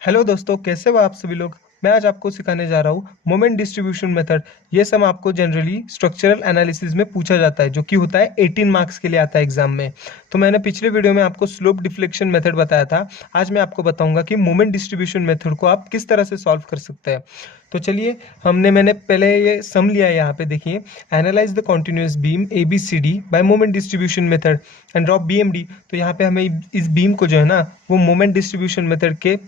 Hello दोस्तों, कैसे हो आप सभी लोग। मैं आज आपको सिखाने जा रहा हूँ मोमेंट डिस्ट्रीब्यूशन मेथड। ये सब आपको जनरली स्ट्रक्चरल एनालिसिस में पूछा जाता है, जो कि होता है 18 मार्क्स के लिए आता है एग्जाम में। तो मैंने पिछले वीडियो में आपको स्लोप डिफ्लेक्शन मेथड बताया था। आज मैं आपको बताऊंगा कि मोमेंट डिस्ट्रीब्यूशन मेथड को आप किस तरह से सॉल्व कर सकते हैं। तो चलिए, मैंने पहले ये सम लिया है। यहाँ पे देखिए, analyse the continuous beam A B C D by moment distribution method and drop B M D. तो यहाँ पे हमें इस बीम को जो है ना, वो मोमेंट डिस्ट्रीब्यूशन मेथड के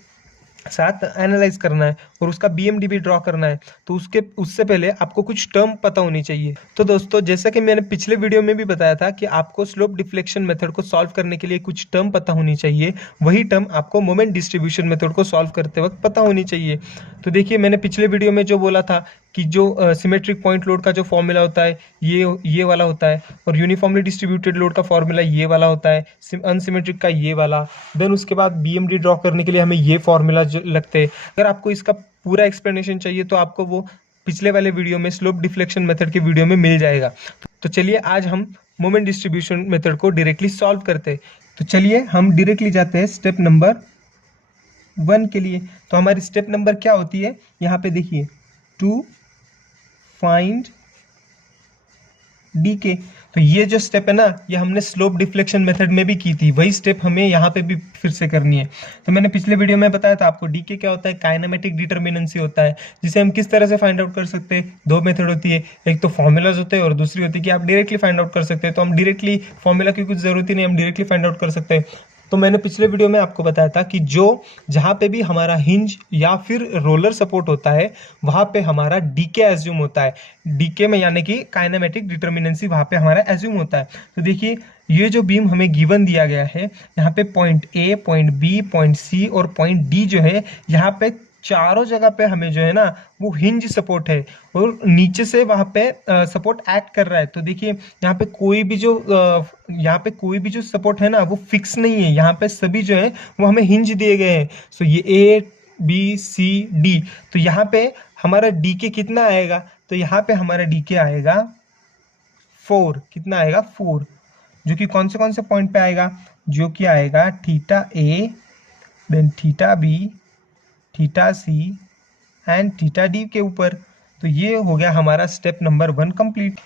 साथ एनालाइज करना है और उसका बीएमडी भी ड्रॉ करना है। तो उससे पहले आपको कुछ टर्म पता होनी चाहिए। तो दोस्तों, जैसा कि मैंने पिछले वीडियो में भी बताया था कि आपको स्लोप डिफ्लेक्शन मेथड को सॉल्व करने के लिए कुछ टर्म पता होनी चाहिए, वही टर्म आपको मोमेंट डिस्ट्रीब्यूशन मेथड को सॉल्व करते वक्त पता होनी चाहिए। तो देखिए, मैंने पिछले वीडियो में जो बोला था कि जो सिमेट्रिक पॉइंट लोड का जो फॉर्मूला होता है ये वाला होता है, और यूनिफॉर्मली डिस्ट्रीब्यूटेड लोड का फॉर्मूला ये वाला होता है, अनसिमेट्रिक का ये वाला। देन उसके बाद बीएमडी ड्रॉ करने के लिए हमें ये फॉर्मूला लगते हैं। अगर आपको इसका पूरा एक्सप्लेनेशन चाहिए तो आपको वो पिछले वाले वीडियो में स्लोप डिफ्लेक्शन मेथड के वीडियो में मिल जाएगा। तो चलिए, आज हम मोमेंट डिस्ट्रीब्यूशन मेथड को डायरेक्टली सॉल्व करते हैं। तो चलिए, हम डायरेक्टली जाते हैं स्टेप नंबर 1 के लिए। तो हमारी स्टेप नंबर क्या होती है, यहाँ पे देखिए, टू फाइंड डी के। तो ये जो स्टेप है ना, ये हमने स्लोप डिफ्लेक्शन मेथड में भी की थी, वही स्टेप हमें यहाँ पे भी फिर से करनी है। तो मैंने पिछले वीडियो में बताया था आपको, डी के क्या होता है, काइनेमेटिक डिटर्मिनेंसी होता है, जिसे हम किस तरह से फाइंड आउट कर सकते हैं। दो मेथड होती है, एक तो फॉर्मूलाज होते हैं और दूसरी होती है कि आप डायरेक्टली फाइंड आउट कर सकते हैं। तो हम डायरेक्टली फॉर्मूला की कुछ जरूरत ही नहीं, हम डायरेक्टली फाइंड आउट कर सकते हैं। तो मैंने पिछले वीडियो में आपको बताया था कि जहां पे भी हमारा हिंज या फिर रोलर सपोर्ट होता है, वहां पे हमारा डीके एज्यूम होता है। डीके में यानी कि काइनेमेटिक डिटर्मिनेंसी वहां पे हमारा एज्यूम होता है। तो देखिए, ये जो बीम हमें गिवन दिया गया है, यहाँ पे point A, point B, point C और पॉइंट डी जो है, यहाँ पे चारों जगह पे हमें जो है ना, वो हिंज सपोर्ट है और नीचे से वहां पे सपोर्ट एक्ट कर रहा है। तो देखिए, यहाँ पे कोई भी जो सपोर्ट है ना, वो फिक्स नहीं है। यहाँ पे सभी जो है वो हमें हिंज दिए गए हैं। सो ये ए बी सी डी। तो यहाँ पे हमारा डी के कितना आएगा, तो यहाँ पे हमारा डी के आएगा 4। कितना आएगा, 4। जो कि कौन से पॉइंट पे आएगा, जो कि आएगा theta A, then theta B, theta C and theta D के ऊपर। तो ये हो गया हमारा स्टेप नंबर 1 कंप्लीट।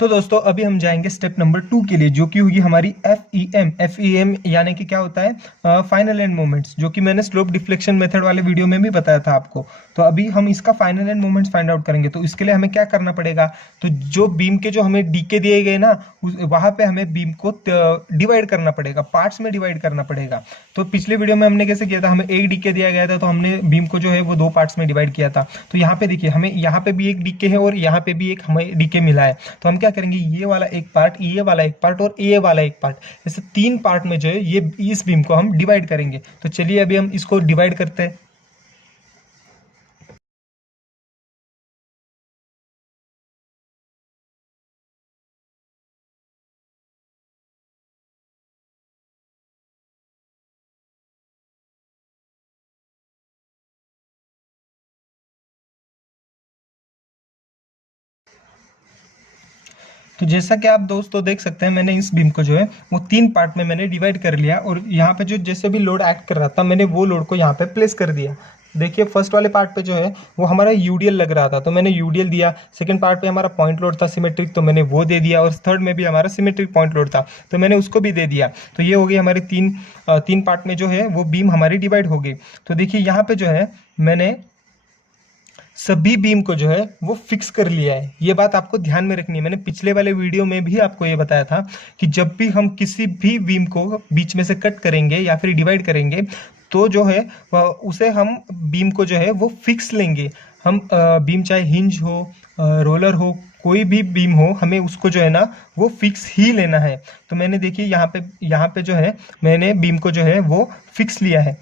तो दोस्तों, अभी हम जाएंगे स्टेप नंबर 2 के लिए, जो कि होगी हमारी एफ ई एम यानी कि क्या होता है, फाइनल एंड मोमेंट्स, जो कि मैंने स्लोप डिफ्लेक्शन मेथड वाले वीडियो में भी बताया था आपको। तो अभी हम इसका final and moments find out करेंगे। तो इसके लिए हमें क्या करना पड़ेगा, तो जो बीम के जो हमें डीके दिए गए ना, वहां पे हमें बीम को डिवाइड करना पड़ेगा, पार्ट्स में डिवाइड करना पड़ेगा। तो पिछले वीडियो में हमने कैसे किया था, हमें एक डीके दिया गया था, तो हमने बीम को जो है वो 2 पार्ट्स में डिवाइड किया था। तो यहाँ पे देखिए, हमें यहाँ पे भी एक डीके है और यहाँ पे भी एक हमें डीके मिला है। तो हम क्या करेंगे, ये वाला एक पार्ट, ये वाला एक पार्ट और ये वाला एक पार्ट, ऐसे 3 पार्ट में जो है ये इस बीम को हम डिवाइड करेंगे। तो चलिए, अभी हम इसको डिवाइड करते हैं। तो जैसा कि आप दोस्तों देख सकते हैं, मैंने इस बीम को जो है वो 3 पार्ट में मैंने डिवाइड कर लिया, और यहाँ पे जो जैसे भी लोड एक्ट कर रहा था, मैंने वो लोड को यहाँ पे प्लेस कर दिया। देखिए, फर्स्ट वाले पार्ट पे जो है वो हमारा यूडीएल लग रहा था, तो मैंने यूडीएल दिया। सेकंड पार्ट पे हमारा पॉइंट लोड था सिमेट्रिक, तो मैंने वो दे दिया, और थर्ड में भी हमारा सिमेट्रिक पॉइंट लोड था, तो मैंने उसको भी दे दिया। तो ये हो गई हमारी तीन पार्ट में जो है वो बीम हमारी डिवाइड हो गई। तो देखिए, यहाँ पे जो है मैंने सभी बीम को जो है वो फिक्स कर लिया है। ये बात आपको ध्यान में रखनी है। मैंने पिछले वाले वीडियो में भी आपको ये बताया था कि जब भी हम किसी भी बीम को बीच में से कट करेंगे या फिर डिवाइड करेंगे, तो जो है उसे हम बीम को जो है वो फिक्स लेंगे। हम बीम चाहे हिंज हो, रोलर हो, कोई भी बीम हो, हमें उसको जो है ना वो फिक्स ही लेना है। तो मैंने देखिए, यहाँ पे जो है मैंने बीम को जो है वो फिक्स लिया है।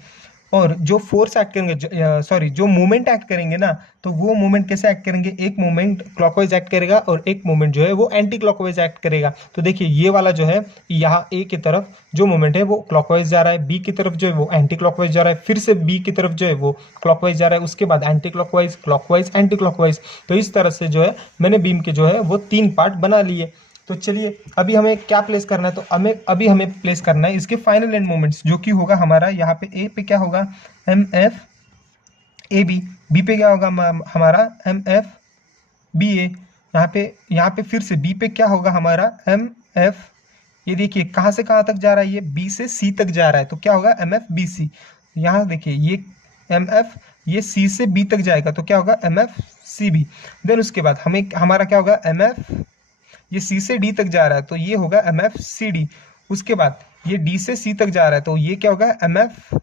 और जो फोर्स एक्ट करेंगे, सॉरी, जो मोमेंट एक्ट करेंगे ना, तो वो मोमेंट कैसे एक्ट करेंगे, एक मोमेंट क्लॉकवाइज एक्ट करेगा और एक मोमेंट जो है वो एंटी क्लॉकवाइज एक्ट करेगा। तो देखिए, ये वाला जो है, यहाँ ए की तरफ जो मोमेंट है वो क्लॉकवाइज जा रहा है, बी की तरफ जो है वो एंटी क्लॉकवाइज जा रहा है, फिर से बी की तरफ जो है वो क्लॉकवाइज जा रहा है, उसके बाद anti clockwise, clockwise, anti clockwise. तो इस तरह से जो है मैंने बीम के जो है वो 3 पार्ट बना लिए। तो चलिए, अभी हमें क्या प्लेस करना है, तो हमें प्लेस करना है इसके फाइनल एंड मोमेंट्स, जो कि होगा हमारा यहाँ पे ए पे क्या होगा, एम एफ ए बी पे क्या होगा हमारा एम एफ बी ए। यहाँ पे फिर से बी पे क्या होगा हमारा एम एफ, ये देखिए कहाँ से कहाँ तक जा रहा है, ये बी से सी तक जा रहा है, तो क्या होगा एम एफ बी सी। यहाँ देखिए ये एम एफ, ये सी से बी तक जाएगा तो क्या होगा M F C B. Then उसके बाद हमें हमारा क्या होगा एम एफ, ये सी से डी तक जा रहा है तो ये होगा एम एफ सी डी। उसके बाद ये डी से सी तक जा रहा है तो ये क्या होगा एम एफ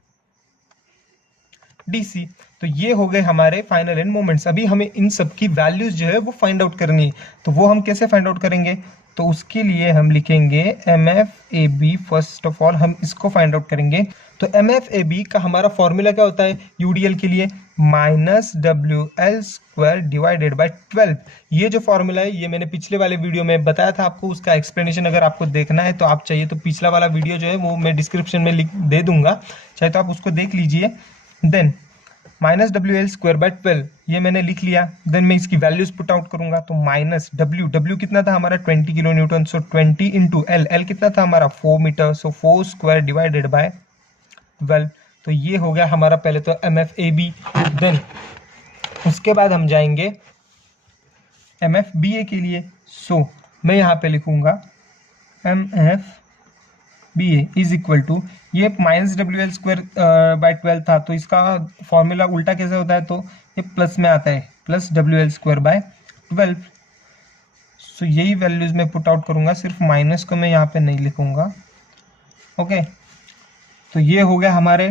डी सी। तो ये हो गए हमारे फाइनल एंड मोमेंट्स। अभी हमें इन सब की वैल्यूज जो है वो फाइंड आउट करनी है, तो वो हम कैसे फाइंड आउट करेंगे, तो उसके लिए हम लिखेंगे M F A B. First of all हम इसको फाइंड आउट करेंगे। तो एम एफ ए बी का हमारा फॉर्मूला क्या होता है यूडीएल के लिए, minus W L square divided by 12। ये जो फॉर्मूला है ये मैंने पिछले वाले वीडियो में बताया था आपको, उसका एक्सप्लेनेशन अगर आपको देखना है तो आप चाहिए तो पिछला वाला वीडियो जो है वो मैं डिस्क्रिप्शन में लिख दे दूंगा, चाहे तो आप उसको देख लीजिए। Then minus W L square by 12 ये मैंने लिख लिया। देन मैं इसकी वैल्यूज पुट आउट करूंगा, तो माइनस डब्ल्यू कितना था हमारा 20 kilo newton, so 20 into L कितना था हमारा 4 metre, so 4 square divided by 12। तो ये हो गया हमारा पहले तो M F A B. Then उसके बाद हम जाएंगे एम एफ बी ए के लिए। सो मैं यहाँ पे लिखूंगा M F B A is equal to, ये minus W L square by 12 था तो इसका फॉर्मूला उल्टा कैसे होता है, तो ये प्लस में आता है, plus W L square by 12। सो यही वैल्यूज मैं पुट आउट करूंगा, सिर्फ माइनस को मैं यहाँ पे नहीं लिखूंगा। ओके तो ये हो गया हमारे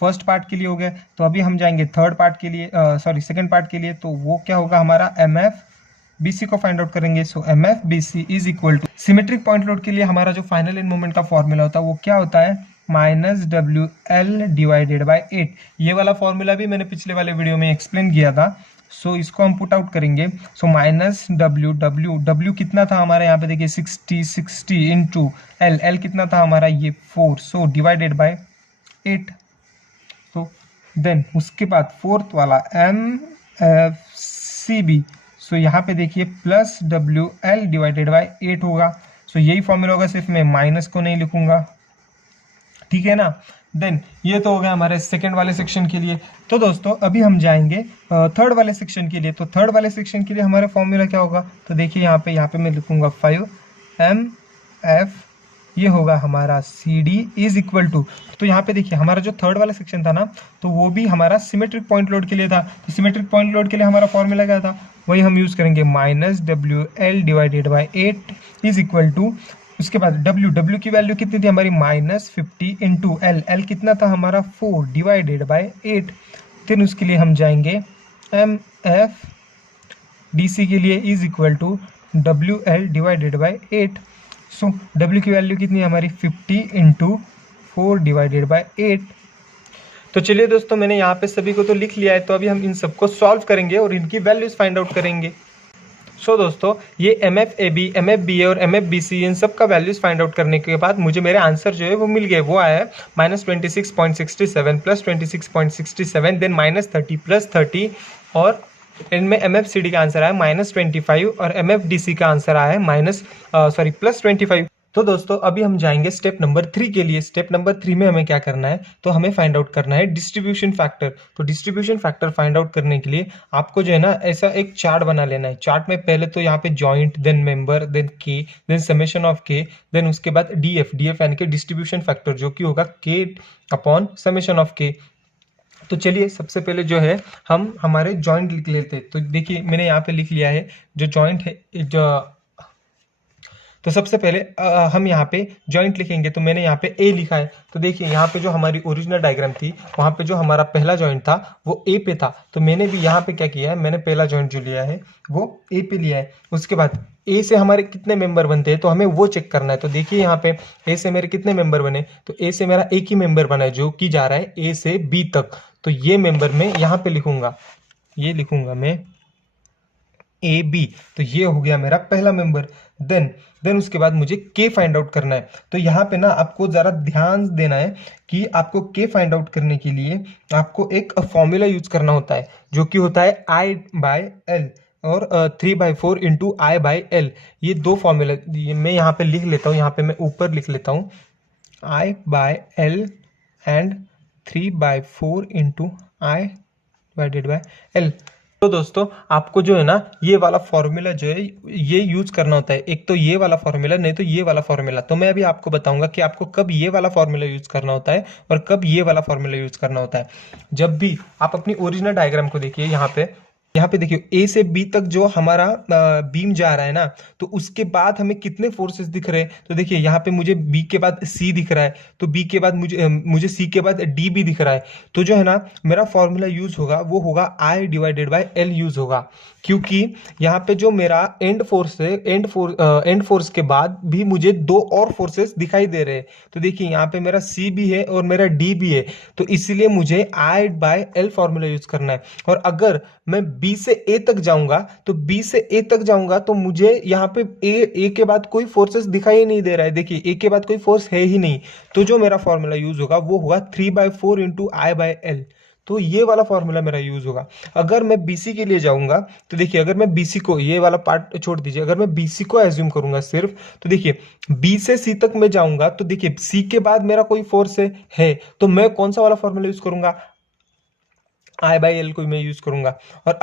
फर्स्ट पार्ट के लिए हो गया। तो अभी हम जाएंगे थर्ड पार्ट के लिए, सॉरी सेकंड पार्ट के लिए। तो वो क्या होगा हमारा एम एफ बी सी को फाइंड आउट करेंगे। So M F B C is equal to, symmetric point load के लिए हमारा जो फाइनल एंड मोमेंट का फॉर्मूला होता है वो क्या होता है, minus W L divided by 8। ये वाला फॉर्मूला भी मैंने पिछले वाले वीडियो में एक्सप्लेन किया था। सो इसको हम पुट आउट करेंगे। सो माइनस डब्ल्यू कितना था हमारा, यहाँ पे देखिए 60 इंटू एल कितना था हमारा ये 4, सो डिवाइडेड बाय 8। तो देन उसके बाद फोर्थ वाला एम एफ सी बी, सो यहाँ पे देखिए plus W L divided by 8 होगा। सो यही फॉर्मूला होगा, सिर्फ मैं माइनस को नहीं लिखूंगा, ठीक है ना। देन ये तो हो गया हमारे सेकंड वाले सेक्शन के लिए। तो दोस्तों अभी हम जाएंगे थर्ड वाले सेक्शन के लिए। तो थर्ड वाले सेक्शन के लिए हमारा फॉर्मूला क्या होगा, तो देखिए यहाँ पे मैं लिखूंगा 5 एम एफ, ये होगा हमारा C D is equal to. तो यहाँ पे देखिए हमारा जो थर्ड वाला सेक्शन था ना, तो वो भी हमारा सिमेट्रिक पॉइंट लोड के लिए था। तो सिमेट्रिक पॉइंट लोड के लिए हमारा फॉर्मूला क्या था, वही हम यूज करेंगे, minus W L divided by 8 is equal to, उसके बाद डब्ल्यू की वैल्यू कितनी थी हमारी -50 इंटू एल कितना था हमारा 4 डिवाइडेड बाय 8। फिर उसके लिए हम जाएंगे एम एफ डी सी के लिए is equal to W L divided by 8। So W की वैल्यू कितनी है हमारी 50 इंटू 4 डिवाइडेड बाय 8। तो चलिए दोस्तों मैंने यहाँ पे सभी को तो लिख लिया है, तो अभी हम इन सबको सॉल्व करेंगे और इनकी वैल्यूज फाइंड आउट करेंगे। सो दोस्तों ये M F A B, M F B A और एम एफ बी सी इन सब का वैल्यूज फाइंड आउट करने के बाद मुझे मेरे आंसर जो है वो मिल गए। वो आया है -26.67 प्लस 26.67, देन -30 प्लस 30, और इनमें एम एफ सी डी का आंसर आया -25 और एम एफ डी सी का आंसर आया है प्लस 25। तो दोस्तों अभी हम जाएंगे स्टेप नंबर 3 के लिए। स्टेप नंबर 3 में हमें क्या करना है, तो हमें फाइंड आउट करना है डिस्ट्रीब्यूशन फैक्टर। तो डिस्ट्रीब्यूशन फैक्टर फाइंड आउट करने के लिए आपको जो है ना ऐसा एक चार्ट बना लेना है। चार्ट में पहले तो यहाँ पे जॉइंट, देन मेंबर, देन के, देन समेशन ऑफ के, देन उसके बाद डीएफ यानी कि डिस्ट्रीब्यूशन फैक्टर, जो कि होगा के अपॉन समेशन ऑफ के। तो चलिए सबसे पहले जो है हम हमारे जॉइंट लिख लेते हैं। तो देखिए मैंने यहाँ पे लिख लिया है जो जॉइंट है जो, तो सबसे पहले हम यहाँ पे जॉइंट लिखेंगे। तो मैंने यहाँ पे ए लिखा है। तो देखिए यहाँ पे जो हमारी ओरिजिनल डायग्राम थी वहाँ पे जो हमारा पहला जॉइंट था वो ए पे था। तो मैंने भी यहाँ पे क्या किया है, मैंने पहला जॉइंट जो लिया है वो ए पे लिया है। उसके बाद ए से हमारे कितने मेंबर बनते हैं तो हमें वो चेक करना है। तो देखिए यहाँ पे ए से मेरे कितने मेंबर बने, तो ए से मेरा एक ही मेंबर बना है जो कि जा रहा है ए से बी तक। तो ये मेंबर में यहाँ पे लिखूंगा, ये लिखूंगा मैं ए बी। तो ये हो गया मेरा पहला मेंबर। देन उसके बाद मुझे के फाइंड आउट करना है। तो यहाँ पे ना आपको जरा ध्यान देना है कि आपको के फाइंड आउट करने के लिए आपको एक फॉर्मूला यूज करना होता है जो कि होता है आई बाय एल और 3/4 इंटू आई बाय एल। ये दो फॉर्मूला मैं यहाँ पे लिख लेता हूँ, यहाँ पे मैं ऊपर लिख लेता हूँ I by L and 3/4 into I divided by L. तो दोस्तों आपको जो है ना ये वाला फॉर्मूला जो है ये यूज करना होता है, एक तो ये वाला फॉर्मूला, नहीं तो ये वाला फॉर्मूला। तो मैं अभी आपको बताऊंगा कि आपको कब ये वाला फॉर्मूला यूज करना होता है और कब ये वाला फॉर्मूला यूज करना होता है। जब भी आप अपनी ओरिजिनल डायग्राम को देखिए, यहाँ पे देखिए ए से बी तक जो हमारा बीम जा रहा है ना, तो उसके बाद हमें कितने फोर्सेस दिख रहे हैं। तो देखिए यहाँ पे मुझे बी के बाद सी दिख रहा है, तो बी के बाद मुझे सी के बाद डी भी दिख रहा है। तो जो है ना मेरा फॉर्मूला यूज होगा वो होगा आई डिवाइडेड बाय एल यूज होगा, क्योंकि यहाँ पे जो मेरा एंड फोर्स है, एंड फोर्स के बाद भी मुझे दो और फोर्सेस दिखाई दे रहे हैं। तो देखिए यहाँ पे मेरा सी भी है और मेरा डी भी है, तो इसीलिए मुझे आई बाय एल फॉर्मूला यूज करना है। और अगर मैं बी से ए तक जाऊंगा, तो बी से ए तक जाऊंगा तो मुझे यहाँ पे ए के बाद कोई फोर्सेस दिखाई नहीं दे रहा है। देखिए ए के बाद कोई फोर्स है ही नहीं, तो जो मेरा फॉर्मूला यूज होगा वो होगा 3/4 इंटू आई बाय एल। तो ये वाला फॉर्मूला मेरा यूज होगा। अगर मैं बीसी के लिए जाऊंगा, तो देखिए अगर मैं बीसी को, ये वाला पार्ट छोड़ दीजिए, अगर मैं बीसी को एज्यूम करूंगा सिर्फ, तो देखिए बी से सी तक मैं जाऊंगा, तो देखिए सी के बाद मेरा कोई फोर्स है, तो मैं कौन सा वाला फॉर्मूला यूज करूंगा, आई बाई एल को मैं यूज करूंगा। और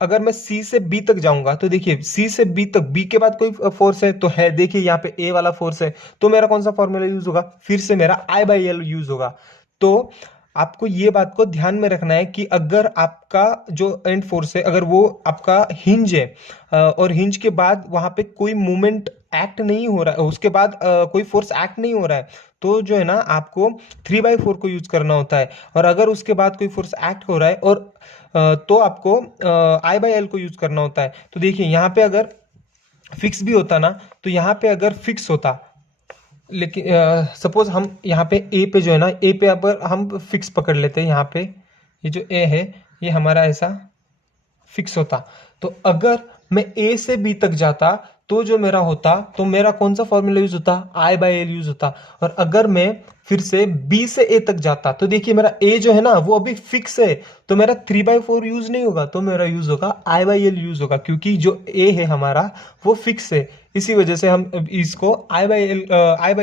अगर मैं सी से बी तक जाऊंगा, तो देखिए सी से बी तक, बी के बाद कोई फोर्स है तो है, देखिए यहाँ पे ए वाला फोर्स है, तो मेरा कौन सा फॉर्मूला यूज होगा, फिर से मेरा आई बाई एल यूज होगा। तो आपको ये बात को ध्यान में रखना है कि अगर आपका जो एंड फोर्स है, अगर वो आपका हिंज है और हिंज के बाद वहां पे कोई मूवमेंट एक्ट नहीं हो रहा है, उसके बाद कोई फोर्स एक्ट नहीं हो रहा है, तो जो है ना आपको 3/4 को यूज करना होता है। और अगर उसके बाद कोई फोर्स एक्ट हो रहा है और तो आपको आई बाई एल को यूज करना होता है। तो देखिए यहाँ पे अगर फिक्स भी होता ना, तो यहाँ पे अगर फिक्स होता, लेकिन सपोज हम यहाँ पे ए पे जो है ना, ए पे अगर हम फिक्स पकड़ लेते हैं, यहाँ पे ये जो ए है ये हमारा ऐसा फिक्स होता, तो अगर मैं ए से बी तक जाता तो जो मेरा होता, तो मेरा कौन सा फॉर्मूला यूज होता, आई बाई एल यूज होता। और अगर मैं फिर से बी से ए तक जाता, तो देखिए मेरा ए जो है ना वो अभी फिक्स है, तो मेरा 3/4 यूज नहीं होगा, तो मेरा यूज होगा आई बाई एल यूज होगा, क्योंकि जो ए है हमारा वो फिक्स है। इसी वजह से हम इसको आई बाई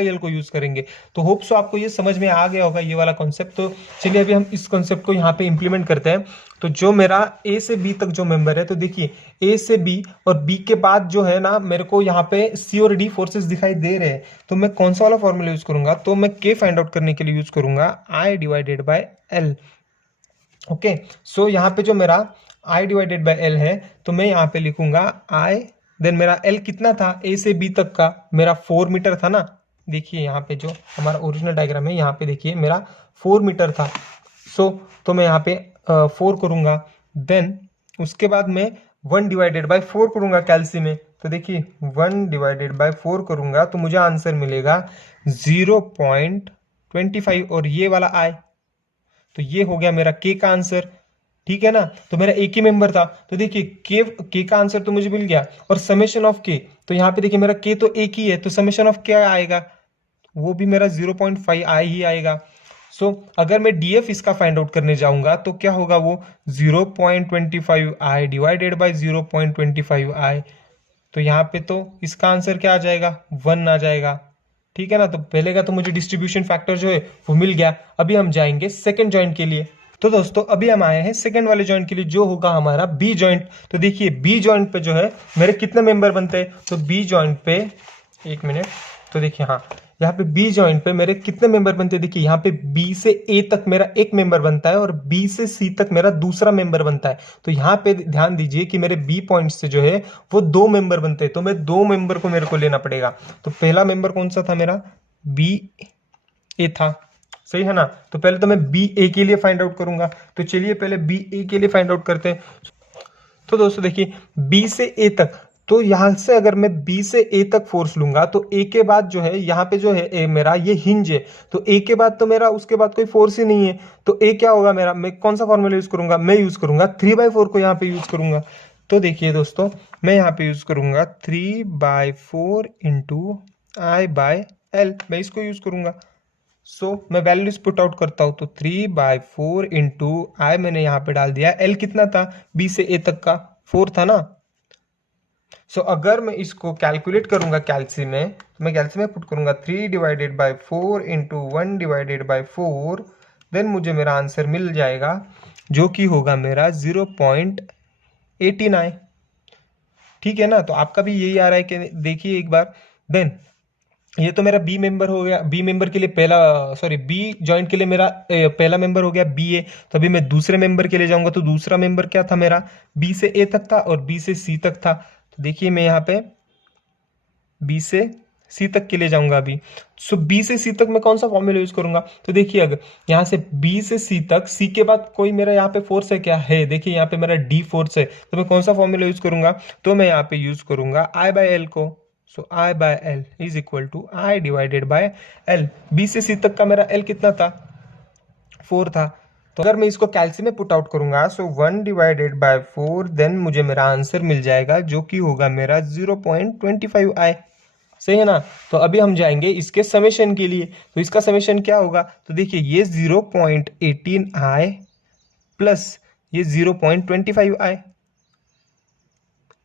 एल को यूज करेंगे। तो होप सो आपको ये समझ में आ गया होगा ये वाला कॉन्सेप्ट। तो चलिए अभी हम इस कॉन्सेप्ट को यहाँ पे इंप्लीमेंट करते हैं। तो जो मेरा ए से बी तक जो मेंबर है, तो देखिए ए से बी और बी के बाद जो है ना मेरे को यहाँ पे सी और डी फोर्सेस दिखाई दे रहे हैं, तो मैं कौन सा वाला फॉर्मूला यूज करूंगा, तो मैं के फाइंड आउट करने के लिए यूज करूंगा आई डिवाइडेड बाय एल। ओके, सो यहाँ पे जो मेरा आई डिवाइडेड बाय एल है, तो मैं यहाँ पे लिखूंगा आई, देन मेरा एल कितना था, ए से बी तक का मेरा 4 मीटर था ना। देखिए यहाँ पे जो हमारा ओरिजिनल डायग्राम है, यहाँ पे देखिए मेरा 4 मीटर था। तो मैं यहाँ पे 4 करूंगा, देन उसके बाद मैं 1 डिवाइडेड बाय 4 करूंगा कैलसी में। तो देखिए 1 डिवाइडेड बाय 4 करूंगा तो मुझे आंसर मिलेगा 0.25, और ये वाला आई, तो ये हो गया मेरा के का आंसर। ठीक है ना, तो मेरा एक ही मेंबर था, तो देखिए के का आंसर तो मुझे मिल गया। और समेशन ऑफ के, तो यहाँ पे देखिए मेरा के तो एक ही है, तो समेशन ऑफ क्या आएगा, वो भी मेरा 0.5 आई ही आएगा। सो अगर मैं डीएफ इसका फाइंड आउट करने जाऊंगा तो क्या होगा, वो 0.25 आई डिवाइडेड बाय 0.25 आई, तो यहाँ पे तो इसका आंसर क्या आ जाएगा, 1 आ जाएगा। ठीक है ना, तो पहले का तो मुझे डिस्ट्रीब्यूशन फैक्टर जो है वो मिल गया। अभी हम जाएंगे सेकंड जॉइंट के लिए। तो दोस्तों अभी हम आए हैं सेकंड वाले जॉइंट के लिए, जो होगा हमारा बी जॉइंट। तो देखिए बी जॉइंट पे जो है मेरे कितने मेंबर बनते हैं, तो बी जॉइंट पे, एक मिनट, तो देखिए हाँ यहाँ पे बी जॉइंट पे मेरे कितने मेंबर बनते हैं। देखिए यहाँ पे बी से ए तक मेरा एक मेंबर बनता है और बी से सी तक मेरा दूसरा मेंबर बनता है। तो यहाँ पे ध्यान दीजिए कि मेरे बी पॉइंट से जो है वो 2 मेंबर बनते हैं, तो मैं 2 मेंबर को मेरे को लेना पड़ेगा। तो पहला मेंबर कौन सा था, मेरा बी ए था, सही है ना। तो पहले तो मैं बी ए के लिए फाइंड आउट करूंगा, तो चलिए पहले बी ए के लिए फाइंड आउट करते हैं। तो दोस्तों देखिए बी से ए तक, तो यहां से अगर मैं बी से ए तक फोर्स लूंगा, तो ए के बाद जो है यहाँ पे जो है ए मेरा ये हिंज है, तो ए के बाद तो मेरा उसके बाद कोई फोर्स ही नहीं है, तो ए क्या होगा मेरा, मैं कौन सा फॉर्मूला यूज करूंगा, मैं यूज करूंगा 3/4 को यहाँ पे यूज करूंगा। तो देखिए दोस्तों मैं यहाँ पे यूज करूंगा 3/4 इंटू आई बाय एल, मैं इसको यूज करूंगा। मैं वैल्यूज पुट आउट करता हूं, तो 3/4 इंटू आई मैंने यहाँ पे डाल दिया, एल कितना था, बी से ए तक का 4 था ना। अगर मैं इसको कैलकुलेट करूंगा कैल्सी में, तो मैं कैल्सी में पुट करूंगा 3/4 इंटू 1/4, देन मुझे मेरा आंसर मिल जाएगा जो कि होगा मेरा 0.18 आए। ठीक है ना, तो आपका भी यही आ रहा है कि देखिए एक बार। देन ये तो मेरा बी मेंबर हो गया, बी मेंबर के लिए पहला, सॉरी बी जॉइंट के लिए मेरा पहला मेंबर हो गया बी ए। तो अभी मैं दूसरे मेंबर के लिए जाऊंगा, तो दूसरा मेंबर क्या था मेरा, बी से ए तक था और बी से सी तक था। तो देखिए मैं यहाँ पे बी से सी तक के लिए जाऊंगा अभी। सो बी से सी तक मैं कौन सा फॉर्मूला यूज करूंगा, तो देखिए अगर यहाँ से बी से सी तक, सी के बाद कोई मेरा यहाँ पे फोर्स है क्या, है, देखिए यहाँ पे मेरा डी फोर्स है। तो मैं कौन सा फॉर्मूला यूज करूंगा, तो मैं यहाँ पे यूज करूंगा आई बाय एल को। So I by L is equal to I divided by L. B से सी तक का मेरा एल कितना था, 4 था। तो अगर मैं इसको कैल्सी में पुट आउट करूंगा, सो 1/4, देन मुझे मेरा आंसर मिल जाएगा जो कि होगा मेरा 0.25 आई। सही है ना। तो अभी हम जाएंगे इसके समेशन के लिए। तो इसका समेशन क्या होगा, तो देखिए ये 0.18 आई प्लस ये 0.25 आई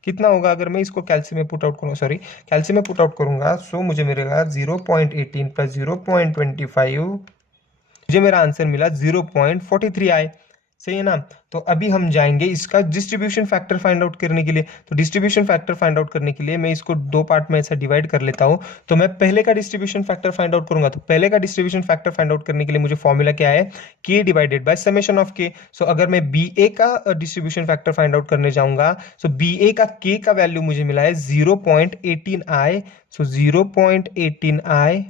कितना होगा, अगर मैं इसको कैल्सी में पुट आउट करूँ, सॉरी कैल्सी में पुट आउट करूंगा, सो मुझे मिलेगा 0.18 प्लस 0.25, मुझे मेरा आंसर मिला 0.43 आए। सही है ना। तो अभी हम जाएंगे इसका डिस्ट्रीब्यूशन फैक्टर फाइंड आउट करने के लिए। तो डिस्ट्रीब्यूशन फैक्टर फाइंड आउट करने के लिए मैं इसको दो पार्ट में ऐसा डिवाइड कर लेता हूं। तो मैं पहले का डिस्ट्रीब्यूशन फैक्टर फाइंड आउट करूंगा। तो पहले का डिस्ट्रीब्यूशन फैक्टर फाइंड आउट करने के लिए मुझे फॉर्मूला क्या है, के डिवाइडेड बाय समेशन ऑफ के। सो अगर मैं बी ए का डिस्ट्रीब्यूशन फैक्टर फाइंड आउट करने जाऊंगा, सो बी ए का के का वैल्यू मुझे मिला है 0.18 आई। सो 0.18 आई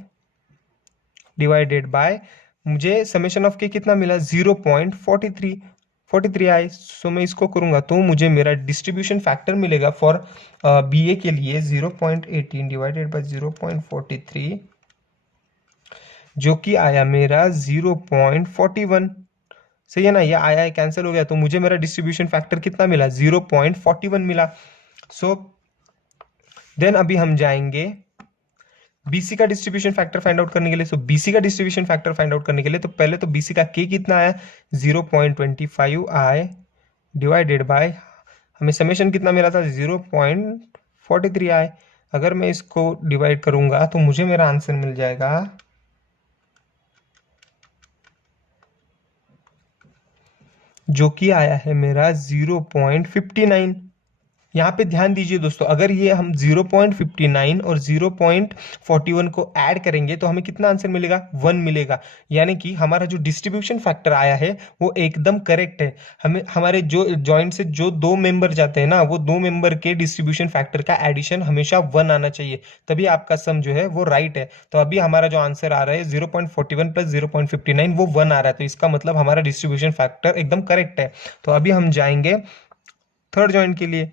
डिवाइडेड बाय, मुझे समेशन ऑफ के कितना मिला 0.43 आई। सो मैं इसको करूंगा तो मुझे मेरा डिस्ट्रीब्यूशन फैक्टर मिलेगा फॉर बी ए के लिए 0.18 डिवाइडेड बाय 0.43, जो कि आया मेरा 0.41। सही है ना, ये आया है कैंसिल हो गया, तो मुझे मेरा डिस्ट्रीब्यूशन फैक्टर कितना मिला 0.41 मिला। सो देन अभी हम जाएंगे बीसी का डिस्ट्रीब्यूशन फैक्टर फाइंड आउट करने के लिए। सो बीसी का डिस्ट्रीब्यूशन फैक्टर फाइंड आउट करने के लिए तो पहले तो बीसी का के कितना आया 0.25 आई डिवाइडेड बाय, हमें समेशन कितना मिला था 0.43 आई। अगर मैं इसको डिवाइड करूंगा तो मुझे मेरा आंसर मिल जाएगा जो कि आया है मेरा 0.59। यहाँ पे ध्यान दीजिए दोस्तों, अगर ये हम 0.59 और 0.41 को ऐड करेंगे तो हमें कितना आंसर मिलेगा, 1 मिलेगा। यानी कि हमारा जो डिस्ट्रीब्यूशन फैक्टर आया है वो एकदम करेक्ट है। हमें हमारे जो जॉइंट से जो दो मेंबर जाते हैं ना, वो दो मेंबर के डिस्ट्रीब्यूशन फैक्टर का एडिशन हमेशा 1 आना चाहिए, तभी आपका सम जो है वो राइट है। तो अभी हमारा जो आंसर आ रहा है 0.41 प्लस 0.59 वो 1 आ रहा है, तो इसका मतलब हमारा डिस्ट्रीब्यूशन फैक्टर एकदम करेक्ट है। तो अभी हम जाएंगे थर्ड जॉइंट के लिए।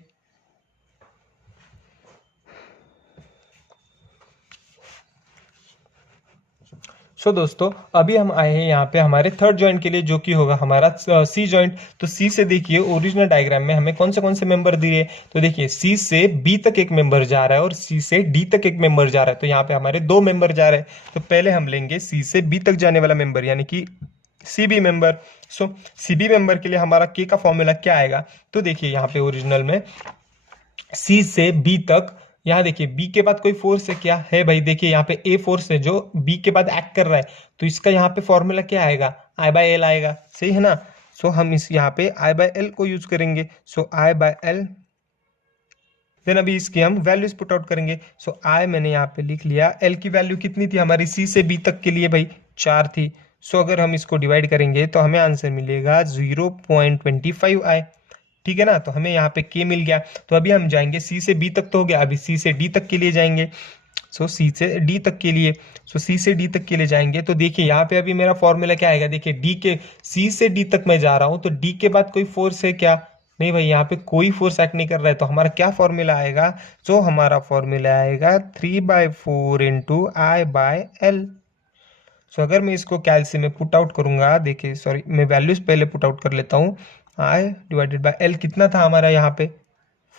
सो दोस्तों अभी हम आए हैं यहाँ पे हमारे थर्ड जॉइंट के लिए, जो कि होगा हमारा सी जॉइंट। तो सी से देखिए ओरिजिनल डायग्राम में हमें कौन से मेंबर दिए, तो देखिए सी से बी तक एक मेंबर जा रहा है और सी से डी तक एक मेंबर जा रहा है। तो यहाँ पे हमारे दो मेंबर जा रहे हैं। तो पहले हम लेंगे सी से बी तक जाने वाला मेंबर, यानी कि C B member. So C B member के लिए हमारा के का फॉर्मूला क्या आएगा, तो देखिए यहाँ पे ओरिजिनल में सी से बी तक, यहाँ देखिए बी के बाद कोई फोर्स है क्या, है भाई, देखिए यहाँ पे ए फोर्स है जो बी के बाद एक्ट कर रहा है। तो इसका यहाँ पे फॉर्मूला क्या आएगा, आई बाय एल आएगा। सही है ना। सो हम इस यहाँ पे आई बाय एल को यूज करेंगे। सो आई बाय एल, देन अभी इसकी हम वैल्यूज पुट आउट करेंगे। सो आई मैंने यहाँ पे लिख लिया, एल की वैल्यू कितनी थी हमारी सी से बी तक के लिए भाई 4 थी। सो अगर हम इसको डिवाइड करेंगे तो हमें आंसर मिलेगा 0.25 आई। ठीक है ना। तो हमें यहाँ पे के मिल गया। तो अभी हम जाएंगे सी से बी तक, तो हो गया, अभी सी से डी तक के लिए जाएंगे। सो सी से डी तक के लिए, सो सी से डी तक के लिए जाएंगे तो देखिए यहाँ पे अभी मेरा फॉर्मूला क्या आएगा, देखिए डी के, सी से डी तक मैं जा रहा हूँ तो डी के बाद कोई फोर्स है क्या, नहीं भाई, यहाँ पे कोई फोर्स एक्ट नहीं कर रहा है। तो हमारा क्या फॉर्मूला आएगा, सो हमारा फॉर्मूला आएगा 3/4 इंटू आई बाय एल। सो अगर मैं इसको कैल्सी में पुट आउट करूंगा, देखिए सॉरी मैं वैल्यूज पहले पुट आउट कर लेता हूँ। आई डिवाइडेड बाय एल कितना था हमारा यहाँ पे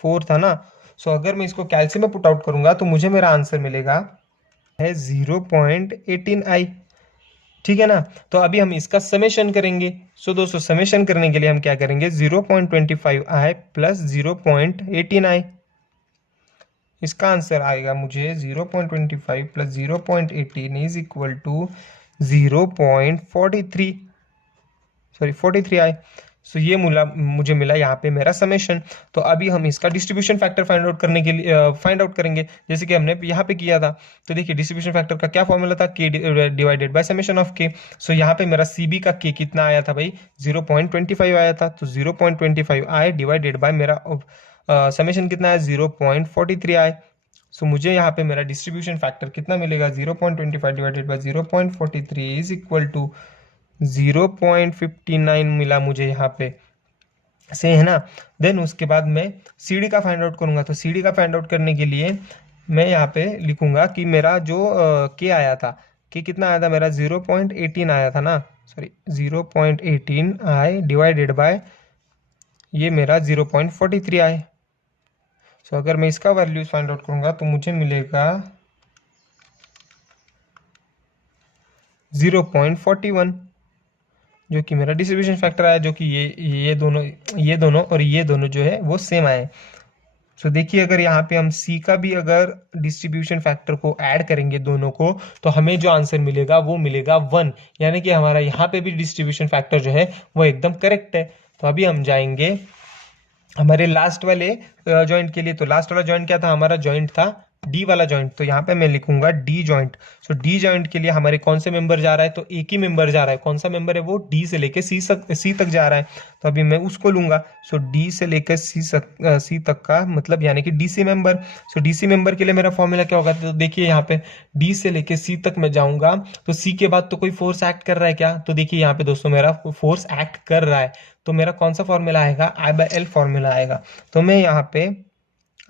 4 था ना। सो अगर मैं इसको कैल्सी में पुट आउट करूंगा तो मुझे मेरा आंसर मिलेगा है 0.18 आई। ठीक है ना। तो अभी हम इसका समेशन करेंगे। सो दोस्तों समेशन करने के लिए हम क्या करेंगे, 0.25 आई प्लस 0.18 आई। इसका आंसर आएगा मुझे 0.25 plus 0.18 is equal to 0.43, sorry 43 आई। सो ये मुझे मिला यहाँ पे मेरा समेशन। तो अभी हम इसका डिस्ट्रीब्यूशन फैक्टर फाइंड आउट करने के लिए फाइंड आउट करेंगे, जैसे कि हमने यहाँ पे किया था। तो देखिए डिस्ट्रीब्यूशन फैक्टर का क्या फॉर्मूला था, के डिवाइडेड बाय समेशन ऑफ के। सो यहाँ पे मेरा सीबी का के कितना आया था भाई, 0.25 आया था। तो 0.25 आए डिवाइडेड बाय मेरा समेशन कितना है, 0.43 आए। सो मुझे यहाँ पे मेरा डिस्ट्रीब्यूशन फैक्टर कितना मिलेगा, 0.25 divided by 0.43 is equal to 0.59 मिला मुझे यहाँ पे, से है ना। देन उसके बाद मैं सी डी का फाइंड आउट करूंगा। तो सी डी का फाइंड आउट करने के लिए मैं यहाँ पे लिखूंगा कि मेरा जो के आया था, के कितना आया था मेरा, 0.18 आया था ना, सॉरी 0.18 आए डिवाइडेड बाय ये मेरा 0.43 आए। सो अगर मैं इसका वैल्यूज फाइंड आउट करूंगा तो मुझे मिलेगा 0.41, जो कि मेरा डिस्ट्रीब्यूशन फैक्टर आया, जो कि ये दोनों और ये दोनों जो है वो सेम आए। सो देखिए अगर यहाँ पे हम C का भी अगर डिस्ट्रीब्यूशन फैक्टर को ऐड करेंगे दोनों को, तो हमें जो आंसर मिलेगा वो मिलेगा 1, यानी कि हमारा यहाँ पे भी डिस्ट्रीब्यूशन फैक्टर जो है वो एकदम करेक्ट है। तो अभी हम जाएंगे हमारे लास्ट वाले जॉइंट के लिए। तो लास्ट वाला जॉइंट क्या था, हमारा जॉइंट था डी वाला जॉइंट। तो यहाँ पे मैं लिखूंगा डी जॉइंट। सो डी जॉइंट के लिए हमारे कौन से मेंबर जा रहा है, तो एक ही मेंबर जा रहा है। कौन सा मेंबर है वो, डी से लेके सी तक जा रहा है। तो अभी मैं उसको लूंगा। सो डी से लेकर सी तक का मतलब यानी कि डीसी मेंबर। सो डीसी मेंबर के लिए मेरा फॉर्मूला क्या होगा, तो देखिए यहाँ पे डी से लेके सी तक मैं जाऊंगा, तो सी के बाद तो कोई फोर्स एक्ट कर रहा है क्या, तो देखिए यहाँ पे दोस्तों मेरा फोर्स एक्ट कर रहा है। तो मेरा कौन सा फॉर्मूला आएगा, आई बाय एल फॉर्मूला आएगा। तो मैं यहाँ पे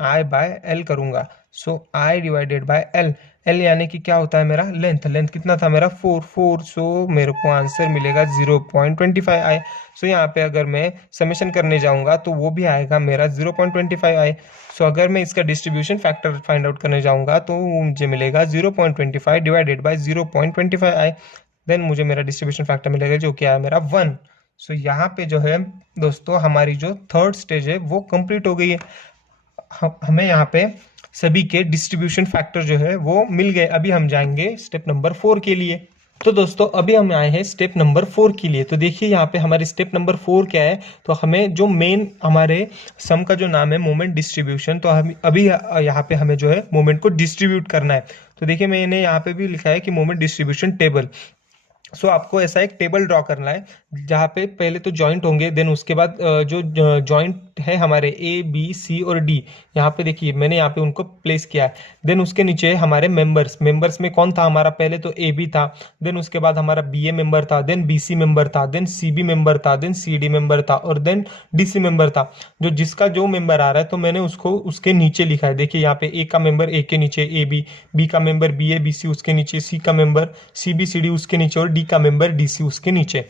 आई बाय एल करूंगा। सो आई डिवाइडेड बाय एल, एल यानी कि क्या होता है मेरा लेंथ, लेंथ कितना था मेरा 4। सो मेरे को आंसर मिलेगा 0.25 आए। सो यहाँ पे अगर मैं समेशन करने जाऊंगा तो वो भी आएगा मेरा 0.25 आए। सो अगर मैं इसका डिस्ट्रीब्यूशन फैक्टर फाइंड आउट करने जाऊंगा तो मुझे मिलेगा 0.25 डिवाइडेड बाय 0.25 आए। देन मुझे मेरा डिस्ट्रीब्यूशन फैक्टर मिलेगा जो कि आया मेरा 1। सो यहाँ पे जो है दोस्तों हमारी जो थर्ड स्टेज है वो कंप्लीट हो गई है। हमें यहाँ पे सभी के डिस्ट्रीब्यूशन फैक्टर जो है वो मिल गए। अभी हम जाएंगे स्टेप नंबर 4 के लिए। तो दोस्तों अभी हम आए हैं स्टेप नंबर 4 के लिए। तो देखिए यहाँ पे हमारे स्टेप नंबर 4 क्या है, तो हमें जो मेन हमारे सम का जो नाम है मोमेंट डिस्ट्रीब्यूशन, तो हम अभी यहाँ पे हमें जो है मोमेंट को डिस्ट्रीब्यूट करना है। तो देखिए मैंने यहाँ पे भी लिखा है कि मोमेंट डिस्ट्रीब्यूशन टेबल। सो आपको ऐसा एक टेबल ड्रॉ करना है जहाँ पे पहले तो जॉइंट होंगे, देन उसके बाद जो जॉइंट है हमारे ए बी सी और डी, यहाँ पे देखिए मैंने यहाँ पे उनको प्लेस किया है। देन उसके नीचे हमारे मेंबर्स में कौन था हमारा, पहले तो ए बी था, देन उसके बाद हमारा बी ए मेंबर था, देन बी सी मेंबर था, देन सी बी मेंबर था, देन सी डी मेंबर था और देन डी सी मेंबर था। जो जिसका जो मेंबर आ रहा है तो मैंने उसको उसके नीचे लिखा है। देखिए यहाँ पे ए का मेंबर ए के नीचे ए बी, बी का member B A B C उसके नीचे, सी का member C B C D उसके नीचे और डी का मेंबर डी सी उसके नीचे।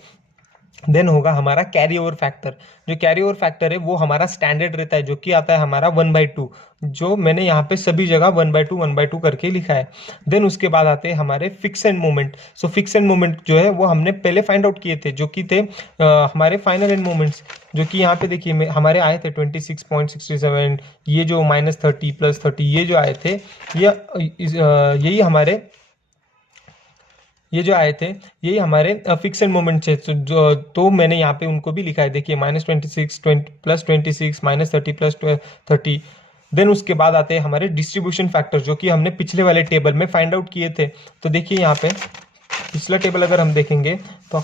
देन होगा हमारा कैरी ओवर फैक्टर। जो कैरी ओवर फैक्टर है वो हमारा स्टैंडर्ड रहता है, जो कि आता है हमारा 1/2, जो मैंने यहाँ पे सभी जगह 1/2 करके लिखा है। देन उसके बाद आते हैं हमारे fix end moment. So fix end moment जो है वो हमने पहले फाइंड आउट किए थे, जो कि थे हमारे फाइनल एंड मोमेंट्स, जो कि यहाँ पे देखिए हमारे आए थे 26.67, ये जो -30 +30 ये जो आए थे, यही हमारे ये जो आए थे यही हमारे फिक्स एंड मोमेंट है। तो मैंने यहाँ पे उनको भी लिखा है। देखिए -26 +26 -30 +30। देन उसके बाद आते हैं हमारे डिस्ट्रीब्यूशन फैक्टर, जो कि हमने पिछले वाले टेबल में फाइंड आउट किए थे। तो देखिए यहाँ पे पिछला टेबल अगर हम देखेंगे तो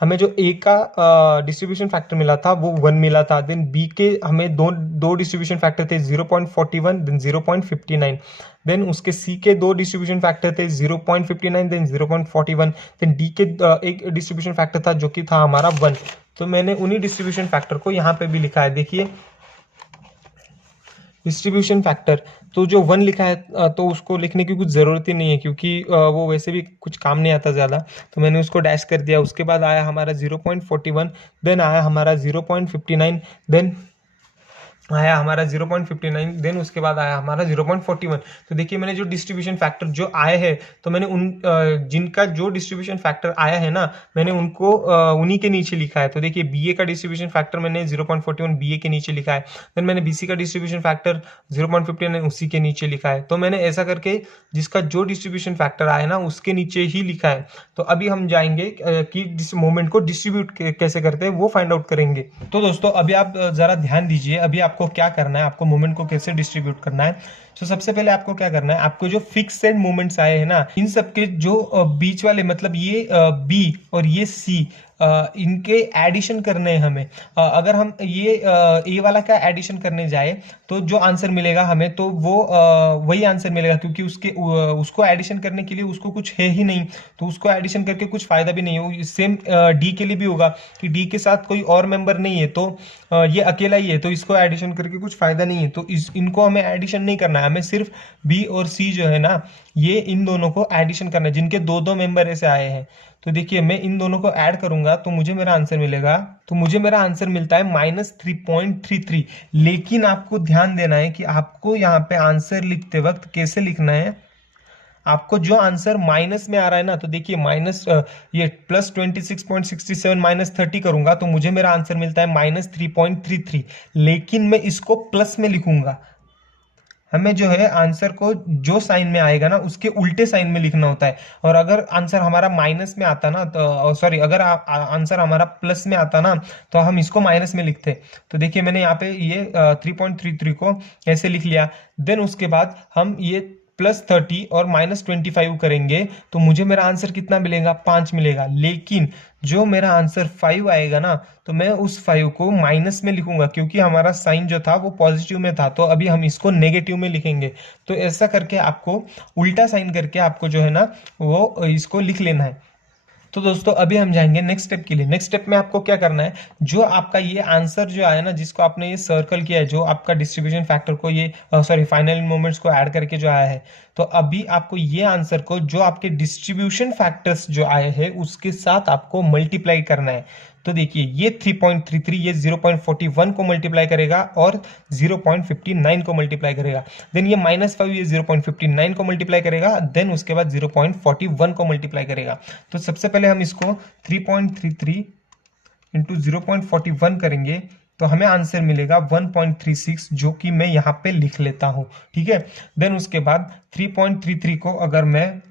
हमें जो ए का डिस्ट्रीब्यूशन फैक्टर मिला था वो 1 मिला था। देन बी के हमें दो डिस्ट्रीब्यूशन फैक्टर थे, 0.41 देन 0.59। देन उसके सी के दो डिस्ट्रीब्यूशन फैक्टर थे, 0.59 देन 0.41। देन डी के एक डिस्ट्रीब्यूशन फैक्टर था जो कि था हमारा 1। तो मैंने उन्हीं डिस्ट्रीब्यूशन फैक्टर को यहाँ पे भी लिखा है। देखिए डिस्ट्रीब्यूशन फैक्टर तो जो 1 लिखा है तो उसको लिखने की कुछ ज़रूरत ही नहीं है, क्योंकि वो वैसे भी कुछ काम नहीं आता ज़्यादा, तो मैंने उसको डैश कर दिया। उसके बाद आया हमारा 0.41, देन आया हमारा 0.59, देन आया हमारा 0.59, देन उसके बाद आया हमारा 0.41। तो देखिए मैंने जो डिस्ट्रीब्यूशन फैक्टर जो आए हैं, तो मैंने उन जिनका जो डिस्ट्रीब्यूशन फैक्टर आया है ना, मैंने उनको उन्हीं के नीचे लिखा है। तो देखिए बीए का डिस्ट्रीब्यूशन फैक्टर मैंने 0.41 बीए के नीचे लिखा है। देन मैंने बीसी का डिस्ट्रीब्यूशन फैक्टर 0.59 उसी के नीचे लिखा है। तो मैंने ऐसा करके जिसका जो डिस्ट्रीब्यूशन फैक्टर आया ना उसके नीचे ही लिखा है। तो अभी हम जाएंगे कि मोमेंट को डिस्ट्रीब्यूट कैसे करते हैं वो फाइंड आउट करेंगे। तो दोस्तों अभी आप जरा ध्यान दीजिए, अभी आपको क्या करना है, आपको मोमेंट को कैसे डिस्ट्रीब्यूट करना है। तो सबसे पहले आपको क्या करना है, आपको जो फिक्स्ड मोमेंट्स आए हैं ना, इन सब के जो बीच वाले, मतलब ये बी और ये सी, इनके एडिशन करने हैं हमें। अगर हम ये ए वाला का एडिशन करने जाए तो जो आंसर मिलेगा हमें, तो वो वही आंसर मिलेगा, क्योंकि उसको एडिशन करने के लिए उसको कुछ है ही नहीं, तो उसको एडिशन करके कुछ फायदा भी नहीं है। सेम डी के लिए भी होगा कि डी के साथ कोई और मेंबर नहीं है, तो ये अकेला ही है, तो इसको एडिशन करके कुछ फायदा नहीं है। तो इनको हमें एडिशन नहीं करना है, हमें सिर्फ बी और सी जो है ना, ये इन दोनों को एडिशन करना है, जिनके दो दो मेंबर ऐसे आए हैं। तो देखिए मैं इन दोनों को ऐड करूंगा तो मुझे मेरा आंसर मिलेगा, तो मुझे मेरा आंसर मिलता है -3.33। लेकिन आपको ध्यान देना है कि आपको यहाँ पे आंसर लिखते वक्त कैसे लिखना है। आपको जो आंसर माइनस में आ रहा है ना, तो देखिए माइनस ये +26.67 -30 करूंगा तो मुझे मेरा आंसर मिलता है -3.33। लेकिन मैं इसको प्लस में लिखूंगा। हमें जो है आंसर को जो साइन में आएगा ना उसके उल्टे साइन में लिखना होता है। और अगर आंसर हमारा माइनस में आता ना, तो सॉरी, अगर आंसर हमारा प्लस में आता ना, तो हम इसको माइनस में लिखते। तो देखिए मैंने यहाँ पे ये 3.33 को ऐसे लिख लिया। देन उसके बाद हम ये +30 और -25 करेंगे तो मुझे मेरा आंसर कितना मिलेगा, 5 मिलेगा। लेकिन जो मेरा आंसर 5 आएगा ना, तो मैं उस 5 को माइनस में लिखूंगा, क्योंकि हमारा साइन जो था वो पॉजिटिव में था, तो अभी हम इसको नेगेटिव में लिखेंगे। तो ऐसा करके आपको उल्टा साइन करके आपको जो है ना वो इसको लिख लेना है। तो दोस्तों अभी हम जाएंगे नेक्स्ट स्टेप के लिए। नेक्स्ट स्टेप में आपको क्या करना है, जो आपका ये आंसर जो आया ना, जिसको आपने ये सर्कल किया है, जो आपका डिस्ट्रीब्यूशन फैक्टर को ये सॉरी फाइनल मोमेंट्स को ऐड करके जो आया है, तो अभी आपको ये आंसर को जो आपके डिस्ट्रीब्यूशन फैक्टर्स जो आए हैं उसके साथ आपको मल्टीप्लाई करना है। तो देखिए ये 3.33 ये 0.41 को मल्टीप्लाई करेगा और 0.59 को मल्टीप्लाई करेगा। देन ये -5 ये 0.59 को मल्टीप्लाई करेगा, देन उसके बाद 0.41 को मल्टीप्लाई करेगा। तो सबसे पहले हम इसको 3.33 इंटू 0.41 करेंगे तो हमें आंसर मिलेगा 1.36, जो कि मैं यहाँ पे लिख लेता हूँ। ठीक है। देन उसके बाद 3.33 को अगर मैं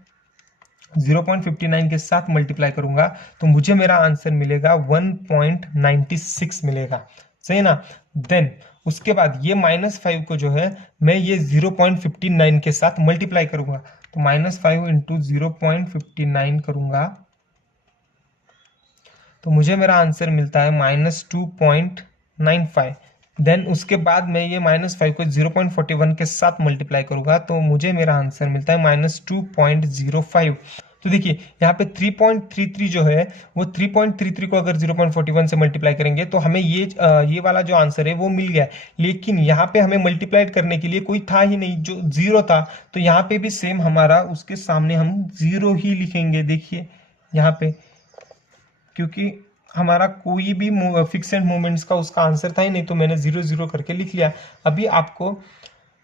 0.59 के साथ मल्टीप्लाई करूंगा तो मुझे मेरा आंसर मिलेगा 1.96 मिलेगा। सही ना। देन उसके बाद ये -5 को जो है मैं ये 0.59 के साथ मल्टीप्लाई करूंगा, तो -5 इंटू 0.59 करूंगा तो मुझे मेरा आंसर मिलता है -2.95। देन उसके बाद मैं ये -5 को 0.41 के साथ मल्टीप्लाई करूंगा तो मुझे मेरा आंसर मिलता है -2.05। तो देखिए यहाँ पे 3.33 जो है वो 3.33 को अगर 0.41 से मल्टीप्लाई करेंगे तो हमें ये वाला जो आंसर है वो मिल गया है। लेकिन यहाँ पे हमें मल्टीप्लाई करने के लिए कोई था ही नहीं, जो जीरो था। तो यहाँ पे भी सेम हमारा उसके सामने हम जीरो ही लिखेंगे। देखिए यहाँ पे, क्योंकि हमारा कोई भी फिक्सेड मोमेंट्स का उसका आंसर था ही नहीं, तो मैंने 0 0 करके लिख लिया। अभी आपको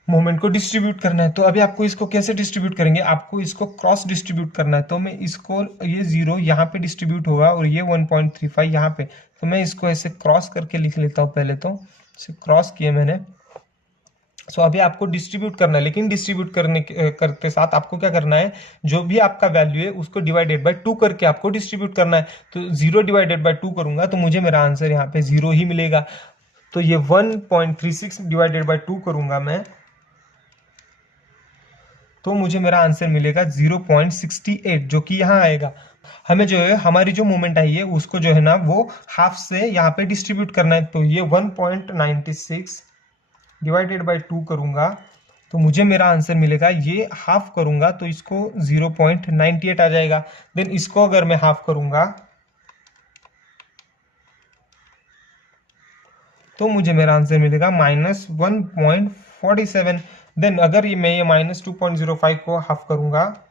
मोमेंट को डिस्ट्रीब्यूट करना है, तो अभी आपको इसको कैसे डिस्ट्रीब्यूट करेंगे, आपको इसको क्रॉस डिस्ट्रीब्यूट करना है। तो मैं इसको ये 0 यहाँ पे डिस्ट्रीब्यूट होगा और ये 1.35 यहाँ पे, तो मैं इसको ऐसे क्रॉस करके लिख लेता हूँ। पहले तो इसे क्रॉस किया मैंने। सो अभी आपको डिस्ट्रीब्यूट करना है, लेकिन डिस्ट्रीब्यूट करते साथ आपको क्या करना है, जो भी आपका वैल्यू है उसको डिवाइडेड बाय 2 करके आपको डिस्ट्रीब्यूट करना है। तो 0 डिवाइडेड बाय 2 करूंगा तो मुझे मेरा आंसर यहाँ पे 0 ही मिलेगा। तो ये 1.36 डिवाइडेड बाय 2 करूंगा मैं, तो मुझे मेरा आंसर मिलेगा 0.68, जो कि यहाँ आएगा। हमें जो है हमारी जो मूवमेंट आई है उसको जो है ना वो हाफ से यहाँ पे डिस्ट्रीब्यूट करना है। तो ये 1.96 डिवाइडेड बाय 2 करूंगा तो मुझे मेरा आंसर मिलेगा, ये हाफ करूंगा तो इसको 0.98 आ जाएगा। देन इसको अगर मैं हाफ करूंगा तो मुझे मेरा आंसर मिलेगा -1.47। देन अगर मैं ये -2.05 को हाफ करूंगा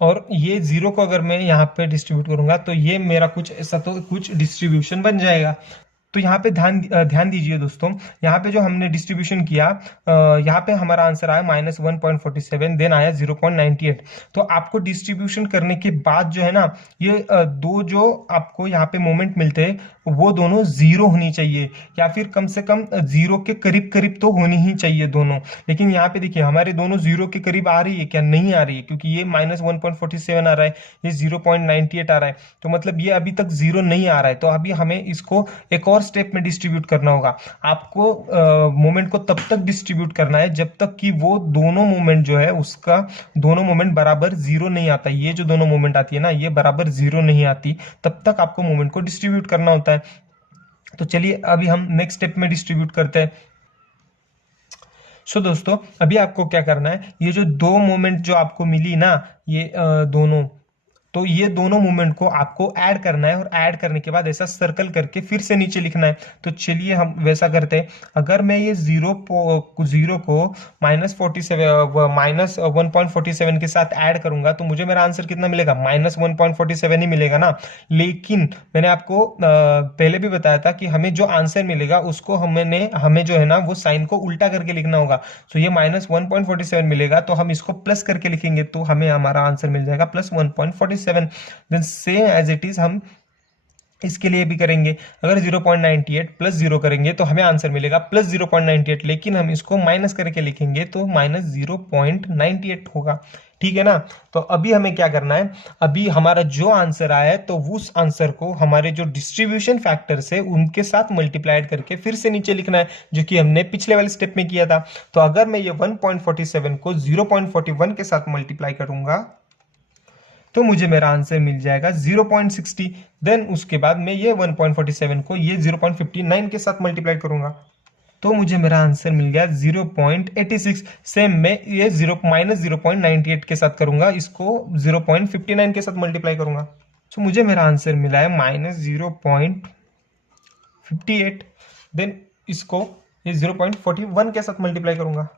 और ये जीरो को अगर मैं यहाँ पे डिस्ट्रीब्यूट करूंगा तो ये मेरा कुछ ऐसा तो कुछ डिस्ट्रीब्यूशन बन जाएगा। तो यहाँ पे ध्यान दीजिए दोस्तों, यहाँ पे जो हमने डिस्ट्रीब्यूशन किया, यहाँ पे हमारा आंसर आया -1.47, देन आया 0.98। तो आपको डिस्ट्रीब्यूशन करने के बाद जो है ना, ये दो जो आपको यहाँ पे मोमेंट मिलते हैं वो दोनों जीरो होनी चाहिए, या फिर कम से कम जीरो के करीब करीब तो होनी ही चाहिए दोनों। लेकिन यहाँ पे देखिए हमारे दोनों जीरो के करीब आ रही है क्या? नहीं आ रही है, क्योंकि ये -1.47 आ रहा है, ये 0.98 आ रहा है, तो मतलब ये अभी तक जीरो नहीं आ रहा है। तो अभी हमें इसको एक और स्टेप में डिस्ट्रीब्यूट करना होगा। आपको मोमेंट को तब तक डिस्ट्रीब्यूट करना है जब तक कि वो दोनों मोमेंट जो है उसका दोनों मोमेंट बराबर जीरो नहीं आता। ये जो दोनों मोमेंट आती है ना, ये बराबर जीरो नहीं आती, तब तक आपको मोमेंट को डिस्ट्रीब्यूट करना होता है। तो चलिए अभी हम नेक्स्ट स्टेप में डिस्ट्रीब्यूट करते हैं। दोस्तों अभी आपको क्या करना है, ये जो दो मोमेंट जो आपको मिली ना, ये दोनों, तो ये दोनों मूवमेंट को आपको ऐड करना है, और ऐड करने के बाद ऐसा सर्कल करके फिर से नीचे लिखना है। तो चलिए हम वैसा करते हैं। अगर मैं ये जीरो को -1.47 के साथ ऐड करूंगा तो मुझे मेरा आंसर कितना मिलेगा? -1.47 ही मिलेगा ना। लेकिन मैंने आपको पहले भी बताया था कि हमें जो आंसर मिलेगा उसको हमें जो है ना वो साइन को उल्टा करके लिखना होगा। तो ये -1.47 मिलेगा, तो हम इसको प्लस करके लिखेंगे तो हमें हमारा आंसर मिल जाएगा +1.47। Then same as it is हम इसके लिए भी करेंगे। अगर 0.98 प्लस जीरो करेंगे तो हमें आंसर मिलेगा +0.98, लेकिन हम इसको माइनस करके लिखेंगे तो -0.98 होगा। ठीक है ना। तो अभी हमें क्या करना है, अभी हमारा जो आंसर आया है तो उस आंसर को हमारे जो डिस्ट्रीब्यूशन फैक्टर्स है उनके साथ मल्टीप्लाइड करके फिर से नीचे लिखना है, जो कि हमने पिछले वाले स्टेप में किया था। तो अगर मैं ये 1.47 को 0.41 के साथ मल्टीप्लाई करूंगा तो मुझे मेरा आंसर मिल जाएगा 0.60। देन उसके बाद मैं ये 1.47 को ये 0.59 के साथ मल्टीप्लाई करूंगा तो मुझे मेरा आंसर मिल गया 0.86। सेम मैं ये -0.98 के साथ करूंगा, इसको 0.59 के साथ मल्टीप्लाई करूंगा तो मुझे मेरा आंसर मिला है -0.58। देन इसको ये 0.41 के साथ मल्टीप्लाई करूंगा।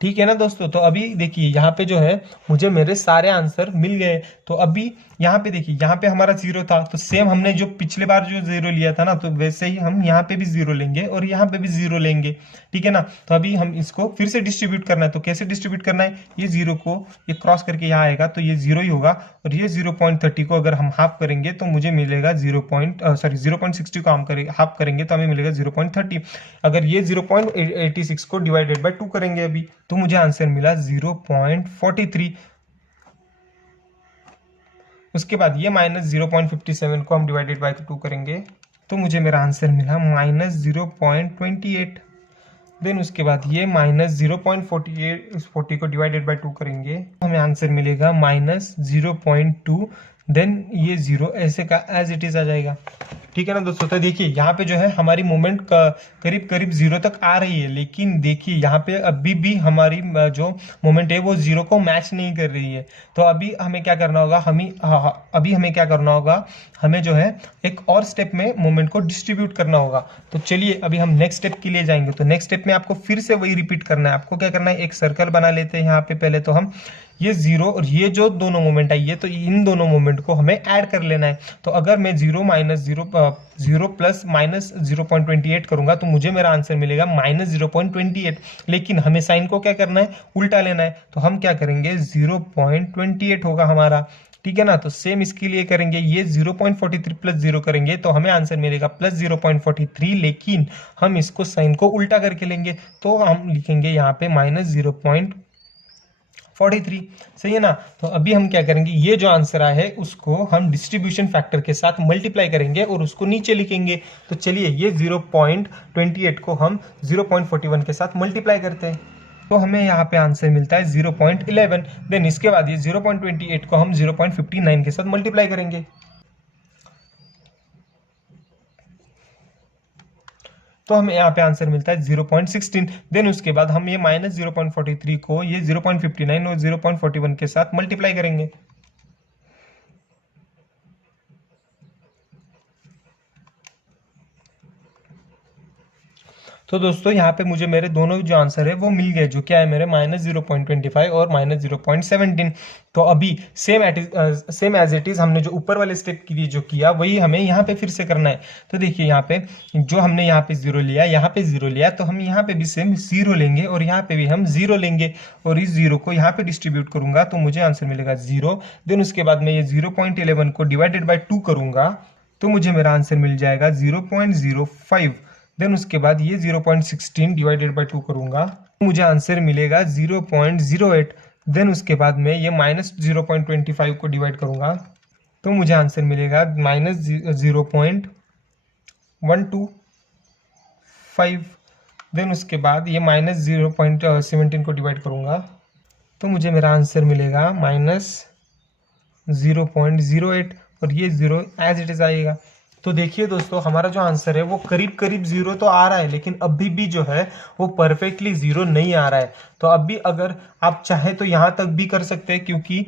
ठीक है ना दोस्तों। तो अभी देखिए यहाँ पे जो है मुझे मेरे सारे आंसर मिल गए। तो अभी यहाँ पे देखिए, यहाँ पे हमारा जीरो था, तो सेम हमने जो पिछले बार जो जीरो लिया था ना, तो वैसे ही हम यहाँ पे भी जीरो लेंगे और यहाँ पे भी जीरो लेंगे। ठीक है ना। तो अभी हम इसको फिर से डिस्ट्रीब्यूट करना है। तो कैसे डिस्ट्रीब्यूट करना है, ये जीरो को ये क्रॉस करके यहाँ आएगा तो ये जीरो ही होगा, और ये 0.30 को अगर हम हाफ करेंगे तो मुझे मिलेगा 0.60 को हम हाफ करेंगे तो हमें मिलेगा 0.30। अगर ये 0.86 को डिवाइडेड बाय 2 करेंगे अभी तो मुझे आंसर मिला 0.43। उसके बाद ये -0.57 को हम डिवाइडेड बाय 2 करेंगे तो मुझे मेरा आंसर मिला -0.28। देन उसके बाद ये -0.40 को डिवाइडेड बाय 2 करेंगे तो हमें आंसर मिलेगा -0.2। देन ये जीरो ऐसे का एज इट इज आ जाएगा। ठीक है ना दोस्तों। तो देखिए यहाँ पे जो है हमारी मूवमेंट करीब करीब जीरो तक आ रही है, लेकिन देखिए यहाँ पे अभी भी हमारी जो मूवमेंट है वो जीरो को मैच नहीं कर रही है। तो अभी हमें क्या करना होगा, अभी हमें क्या करना होगा, हमें जो है एक और स्टेप में मूवमेंट को डिस्ट्रीब्यूट करना होगा। तो चलिए अभी हम नेक्स्ट स्टेप के लिए जाएंगे। तो नेक्स्ट स्टेप में आपको फिर से वही रिपीट करना है। आपको क्या करना है, एक सर्कल बना लेते हैं यहाँ पे। पहले तो हम ये जीरो और ये जो दोनों मोमेंट आई है तो इन दोनों मोमेंट को हमें ऐड कर लेना है। तो अगर मैं जीरो प्लस -0.28 करूंगा तो मुझे मेरा आंसर मिलेगा -0.28। लेकिन हमें साइन को क्या करना है, उल्टा लेना है। तो हम क्या करेंगे, 0.28 होगा हमारा। ठीक है ना। तो सेम इसके लिए करेंगे, ये 0.43 प्लस जीरो करेंगे तो हमें आंसर मिलेगा +0.43। लेकिन हम इसको साइन को उल्टा करके लेंगे तो हम लिखेंगे यहाँ पे -0.43। सही है ना। तो अभी हम क्या करेंगे, ये जो आंसर आया है उसको हम डिस्ट्रीब्यूशन फैक्टर के साथ मल्टीप्लाई करेंगे और उसको नीचे लिखेंगे। तो चलिए ये 0.28 को हम 0.41 के साथ मल्टीप्लाई करते हैं तो हमें यहाँ पे आंसर मिलता है 0.11। देन इसके बाद ये 0.28 को हम 0.59 के साथ मल्टीप्लाई करेंगे तो हमें यहाँ पे आंसर मिलता है 0.16। देन उसके बाद हम ये -0.43 को ये 0.59 और 0.41 के साथ मल्टीप्लाई करेंगे तो दोस्तों यहाँ पे मुझे मेरे दोनों जो आंसर है वो मिल गए, जो क्या है मेरे -0.25 और -0.17। तो अभी सेम एज इट इज हमने जो ऊपर वाले स्टेप के लिए जो किया वही हमें यहाँ पे फिर से करना है। तो देखिए यहाँ पे जो हमने यहाँ पे 0 लिया, यहाँ पे 0 लिया, तो हम यहाँ पे भी सेम 0 लेंगे और यहाँ पे भी हम 0 लेंगे और इस 0 को यहाँ पे डिस्ट्रीब्यूट करूंगा तो मुझे आंसर मिलेगा 0। देन उसके बाद मैं ये 0.11 को डिवाइडेड बाय 2 करूंगा तो मुझे मेरा आंसर मिल जाएगा 0.05। देन उसके बाद ये 0.16 डिवाइडेड बाय 2 करूंगा तो मुझे आंसर मिलेगा 0.08। देन उसके बाद में ये -0.25 को डिवाइड करूंगा तो मुझे आंसर मिलेगा -0.125। देन उसके बाद ये -0.17 को डिवाइड करूंगा तो मुझे मेरा आंसर मिलेगा -0.08 और ये 0 एज इट इज आएगा। तो देखिए दोस्तों हमारा जो आंसर है वो करीब करीब 0 तो आ रहा है, लेकिन अभी भी जो है वो परफेक्टली 0 नहीं आ रहा है। तो अभी अगर आप चाहे तो यहाँ तक भी कर सकते हैं, क्योंकि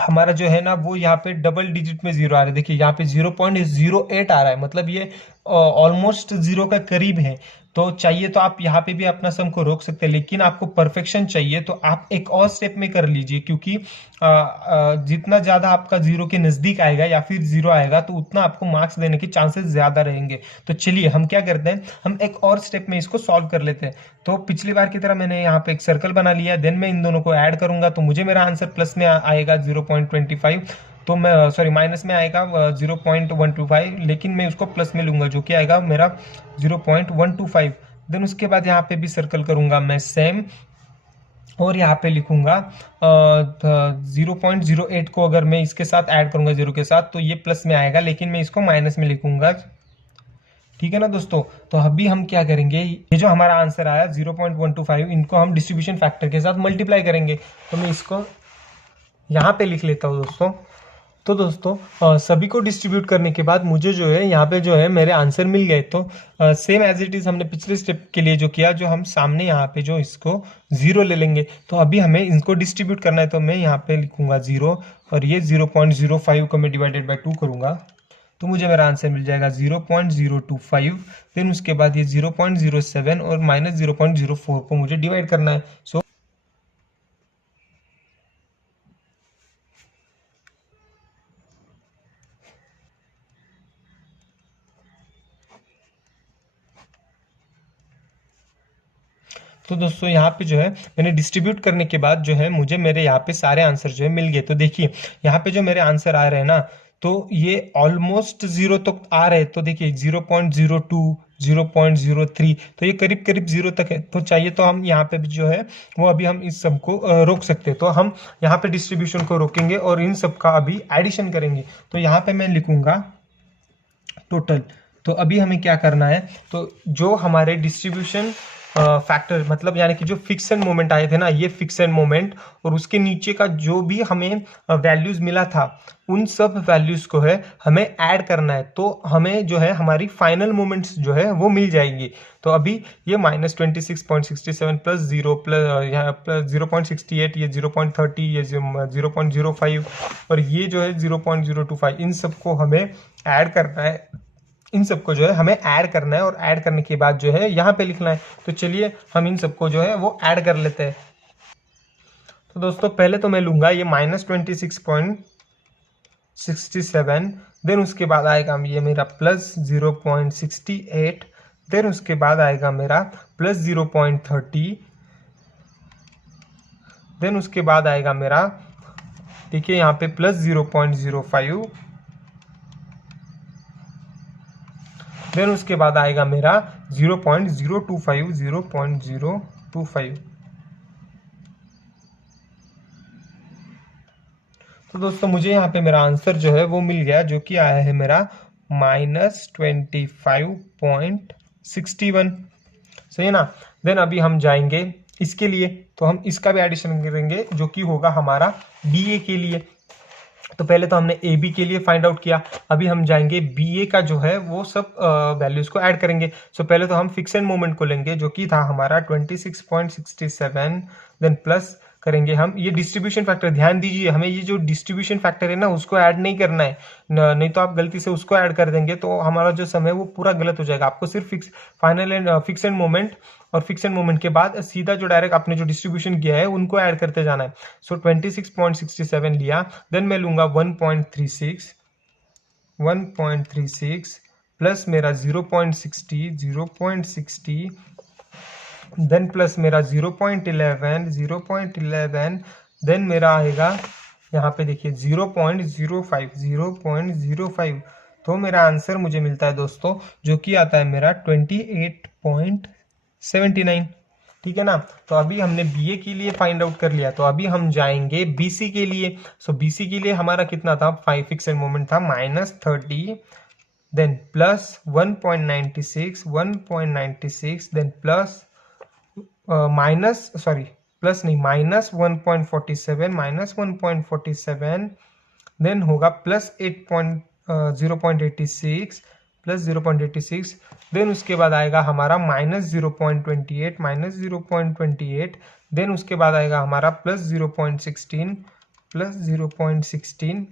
हमारा जो है ना वो यहाँ पे डबल डिजिट में 0 आ रहा है। देखिए यहाँ पे 0.08 आ रहा है, मतलब ये ऑलमोस्ट 0 का करीब है। तो चाहिए तो आप यहाँ पे भी अपना सम को रोक सकते हैं, लेकिन आपको परफेक्शन चाहिए तो आप एक और स्टेप में कर लीजिए, क्योंकि जितना ज्यादा आपका 0 के नजदीक आएगा या फिर 0 आएगा तो उतना आपको मार्क्स देने के चांसेस ज्यादा रहेंगे। तो चलिए हम क्या करते हैं, हम एक और स्टेप में इसको सॉल्व कर लेते हैं। तो पिछली बार की तरह मैंने यहाँ पे एक सर्कल बना लिया, देन मैं इन दोनों को ऐड करूंगा तो मुझे मेरा आंसर प्लस में आएगा 0.25। तो मैं सॉरी माइनस में आएगा 0.125, लेकिन मैं उसको प्लस में लूंगा जो कि आएगा मेरा 0.125। देन उसके बाद यहाँ पे भी सर्कल करूंगा मैं सेम और यहाँ पे लिखूंगा 0.08 को अगर मैं इसके साथ ऐड करूंगा 0 के साथ तो ये प्लस में आएगा, लेकिन मैं इसको माइनस में लिखूंगा। ठीक है ना दोस्तों। तो अभी हम क्या करेंगे, ये जो हमारा आंसर आया 0.125 इनको हम डिस्ट्रीब्यूशन फैक्टर के साथ मल्टीप्लाई करेंगे। तो मैं इसको यहाँ पे लिख लेता हूँ दोस्तों। तो दोस्तों सभी को डिस्ट्रीब्यूट करने के बाद मुझे जो है यहाँ पे जो है मेरे आंसर मिल गए। तो सेम एज इट इज हमने पिछले स्टेप के लिए जो किया, जो हम सामने यहाँ पे जो इसको 0 ले लेंगे। तो अभी हमें इनको डिस्ट्रीब्यूट करना है, तो मैं यहाँ पे लिखूंगा 0 और ये 0.05 को मैं डिवाइडेड बाय 2 करूंगा तो मुझे मेरा आंसर मिल जाएगा 0.025। फिर उसके बाद ये 0.07 और -0.04 को मुझे डिवाइड करना है। सो तो दोस्तों यहाँ पे जो है मैंने डिस्ट्रीब्यूट करने के बाद जो है मुझे मेरे यहाँ पे सारे आंसर जो है मिल गए। तो देखिए यहाँ पे जो मेरे आंसर आ रहे हैं ना, तो ये ऑलमोस्ट 0 तक आ रहे हैं। तो देखिए 0.02, 0.03, तो ये करीब करीब 0 तक है। तो चाहिए तो हम यहाँ पे भी जो है वो अभी हम इस सब को रोक सकते हैं। तो हम यहाँ पे डिस्ट्रीब्यूशन को रोकेंगे और इन सब का अभी एडिशन करेंगे। तो यहाँ पे मैं लिखूंगा टोटल। तो अभी हमें क्या करना है, तो जो हमारे डिस्ट्रीब्यूशन फैक्टर मतलब यानी कि जो फिक्स एंड मोमेंट आए थे ना, ये फिक्स एंड मोमेंट और उसके नीचे का जो भी हमें वैल्यूज मिला था उन सब वैल्यूज को है हमें ऐड करना है। तो हमें जो है हमारी फाइनल मोमेंट्स जो है वो मिल जाएंगी। तो अभी ये -26.67 प्लस 0 प्लस 0.68, ये 0.30, ये 0.05 और ये जो है 0.025, इन सबको हमें ऐड करना है। इन सबको जो है हमें ऐड करना है और ऐड करने के बाद जो है यहाँ पे लिखना है। तो चलिए हम इन सबको जो है वो ऐड कर लेते हैं। तो दोस्तों पहले तो मैं लूंगा ये -26.67, देन उसके बाद आएगा ये मेरा प्लस 0.68, देन उसके बाद आएगा मेरा प्लस 0.30, देन उसके बाद आएगा मेरा देखिए यहाँ पे प्लस 0.05, देन उसके बाद आएगा मेरा 0.025। तो दोस्तों मुझे यहाँ पे मेरा आंसर जो है वो मिल गया, जो कि आया है मेरा -25.61। सही है ना। देन अभी हम जाएंगे इसके लिए, तो हम इसका भी एडिशन करेंगे जो कि होगा हमारा BA के लिए। तो पहले तो हमने AB के लिए फाइंड आउट किया, अभी हम जाएंगे BA का जो है वो सब वैल्यूज को ऐड करेंगे। सो पहले तो हम फिक्स एंड मोमेंट को लेंगे जो कि था हमारा 26.67, देन प्लस करेंगे हम, ये डिस्ट्रीब्यूशन फैक्टर ध्यान दीजिए, हमें ये जो डिस्ट्रीब्यूशन फैक्टर है ना उसको ऐड नहीं करना है, नहीं तो आप गलती से उसको ऐड कर देंगे तो हमारा जो सम है वो पूरा गलत हो जाएगा। आपको सिर्फ final and fix end moment और फिक्स एंड मोमेंट के बाद सीधा जो डायरेक्ट आपने जो डिस्ट्रीब्यूशन किया है उनको ऐड करते जाना है। सो 26.67 लिया, देन मैं लूंगा 1.36 प्लस मेरा 0.60 देन प्लस मेरा 0.11 देन मेरा आएगा यहाँ पे देखिए 0.05 तो मेरा आंसर मुझे मिलता है दोस्तों जो कि आता है मेरा 28.79। ठीक है ना। तो अभी हमने बीए के लिए फाइंड आउट कर लिया, तो अभी हम जाएंगे बीसी के लिए। सो बीसी के लिए हमारा कितना था, 5 फिक्स एंड मोमेंट था -30 then plus 1.96 then plus minus 1.47 then होगा प्लस 0.86 देन उसके बाद आएगा हमारा -0.28 देन उसके बाद आएगा हमारा +0.16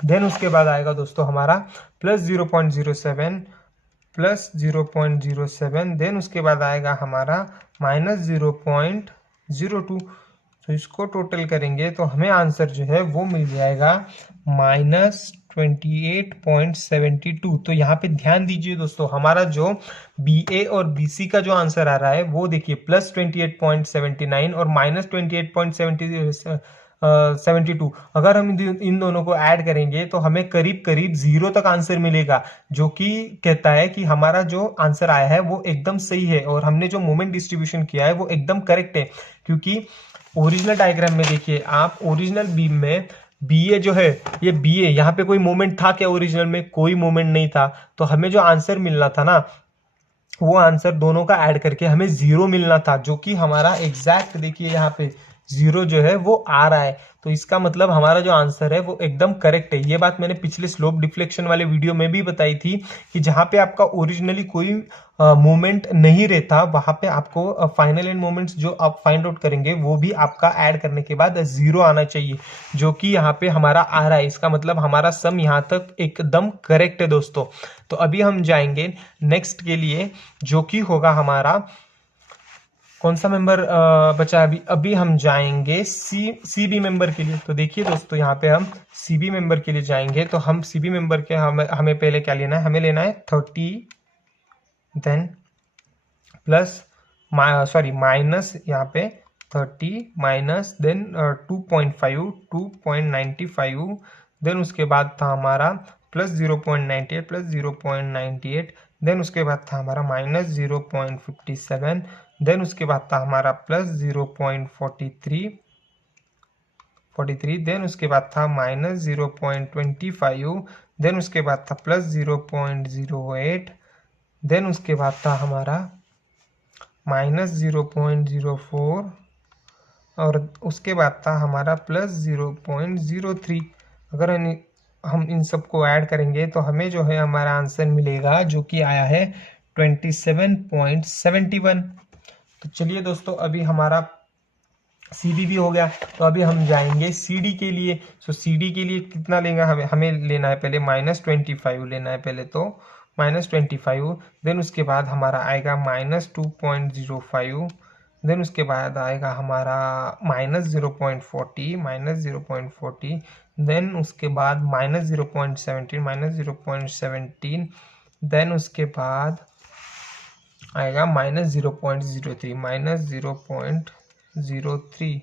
देन उसके बाद आएगा दोस्तों हमारा +0.07 देन उसके बाद आएगा हमारा -0.02। तो इसको टोटल करेंगे तो हमें आंसर जो है वो मिल जाएगा -28.72। तो यहाँ पे ध्यान दीजिए दोस्तों, हमारा जो बीए और बीसी का जो आंसर आ रहा है वो देखिए +28.79 और -28.72। अगर हम इन दोनों को ऐड करेंगे तो हमें करीब करीब 0 तक आंसर मिलेगा, जो कि कहता है कि हमारा जो आंसर आया है वो एकदम सही है और हमने जो मोमेंट डिस्ट्रीब्यूशन किया है वो एकदम करेक्ट है। क्योंकि ओरिजिनल डायग्राम में देखिए आप, ओरिजिनल बीम में बीए जो है, ये बीए यहाँ पे कोई मोमेंट था क्या, ओरिजिनल में कोई मोमेंट नहीं था। तो हमें जो आंसर मिलना था ना वो आंसर दोनों का ऐड करके हमें 0 मिलना था, जो कि हमारा एग्जैक्ट देखिए यहाँ पे 0 जो है वो आ रहा है। तो इसका मतलब हमारा जो आंसर है वो एकदम करेक्ट है। ये बात मैंने पिछले स्लोप डिफ्लेक्शन वाले वीडियो में भी बताई थी कि जहां पे आपका ओरिजिनली कोई मोमेंट नहीं रहता वहां पे आपको फाइनल एंड मोमेंट्स जो आप फाइंड आउट करेंगे वो भी आपका ऐड करने के बाद 0 आना चाहिए, जो कि यहाँ पे हमारा आ रहा है। इसका मतलब हमारा सम यहाँ तक एकदम करेक्ट है दोस्तों। तो अभी हम जाएंगे नेक्स्ट के लिए, जो कि होगा हमारा कौन सा मेंबर बचा है अभी हम जाएंगे सीबी मेंबर के लिए। तो देखिए दोस्तों यहाँ पे हम सीबी मेंबर के लिए जाएंगे। तो हम सीबी मेंबर के हमें पहले क्या लेना है, हमें लेना है 30 देन प्लस माइनस यहाँ पे 30 माइनस देन 2.95 देन उसके बाद था हमारा +0.98 देन उसके बाद था हमारा -0.57 देन उसके बाद था हमारा +0.43 देन उसके बाद था -0.25 देन उसके बाद था +0.08 देन उसके बाद था हमारा -0.04 और उसके बाद था हमारा +0.03। अगर हम इन सबको ऐड करेंगे तो हमें जो है हमारा आंसर मिलेगा, जो कि आया है 27.71। तो चलिए दोस्तों अभी हमारा सीडी भी हो गया, तो अभी हम जाएंगे सीडी के लिए। सो सीडी के लिए कितना लेगा, हमें लेना है पहले -25 लेना है पहले, तो -25 देन उसके बाद हमारा आएगा -2.05 देन उसके बाद आएगा हमारा -0.40 देन उसके बाद -0.17 देन उसके बाद आएगा -0.03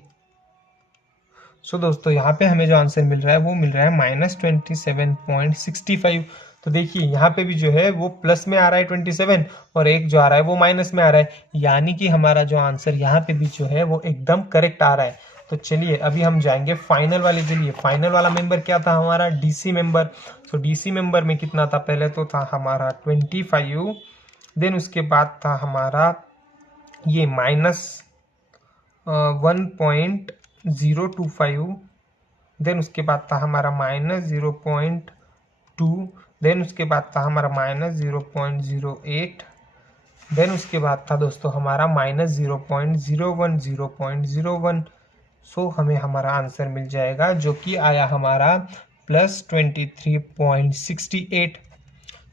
सो दोस्तों यहाँ पे हमें जो आंसर मिल रहा है वो मिल रहा है -27.65। तो देखिए यहाँ पे भी जो है वो प्लस में आ रहा है 27 और एक जो आ रहा है वो माइनस में आ रहा है, यानी कि हमारा जो आंसर यहाँ पे भी जो है वो एकदम करेक्ट आ रहा है। तो चलिए अभी हम जाएंगे फाइनल वाले के लिए। फाइनल वाला मेंबर क्या था हमारा, डीसी मेंबर। सो डीसी मेंबर में कितना था, पहले तो था हमारा 25 देन उसके बाद था हमारा ये -1.025 देन उसके बाद था हमारा -0.2 देन उसके बाद था हमारा -0.08 देन उसके बाद था दोस्तों हमारा -0.01 सो हमें हमारा आंसर मिल जाएगा जो कि आया हमारा +23.68।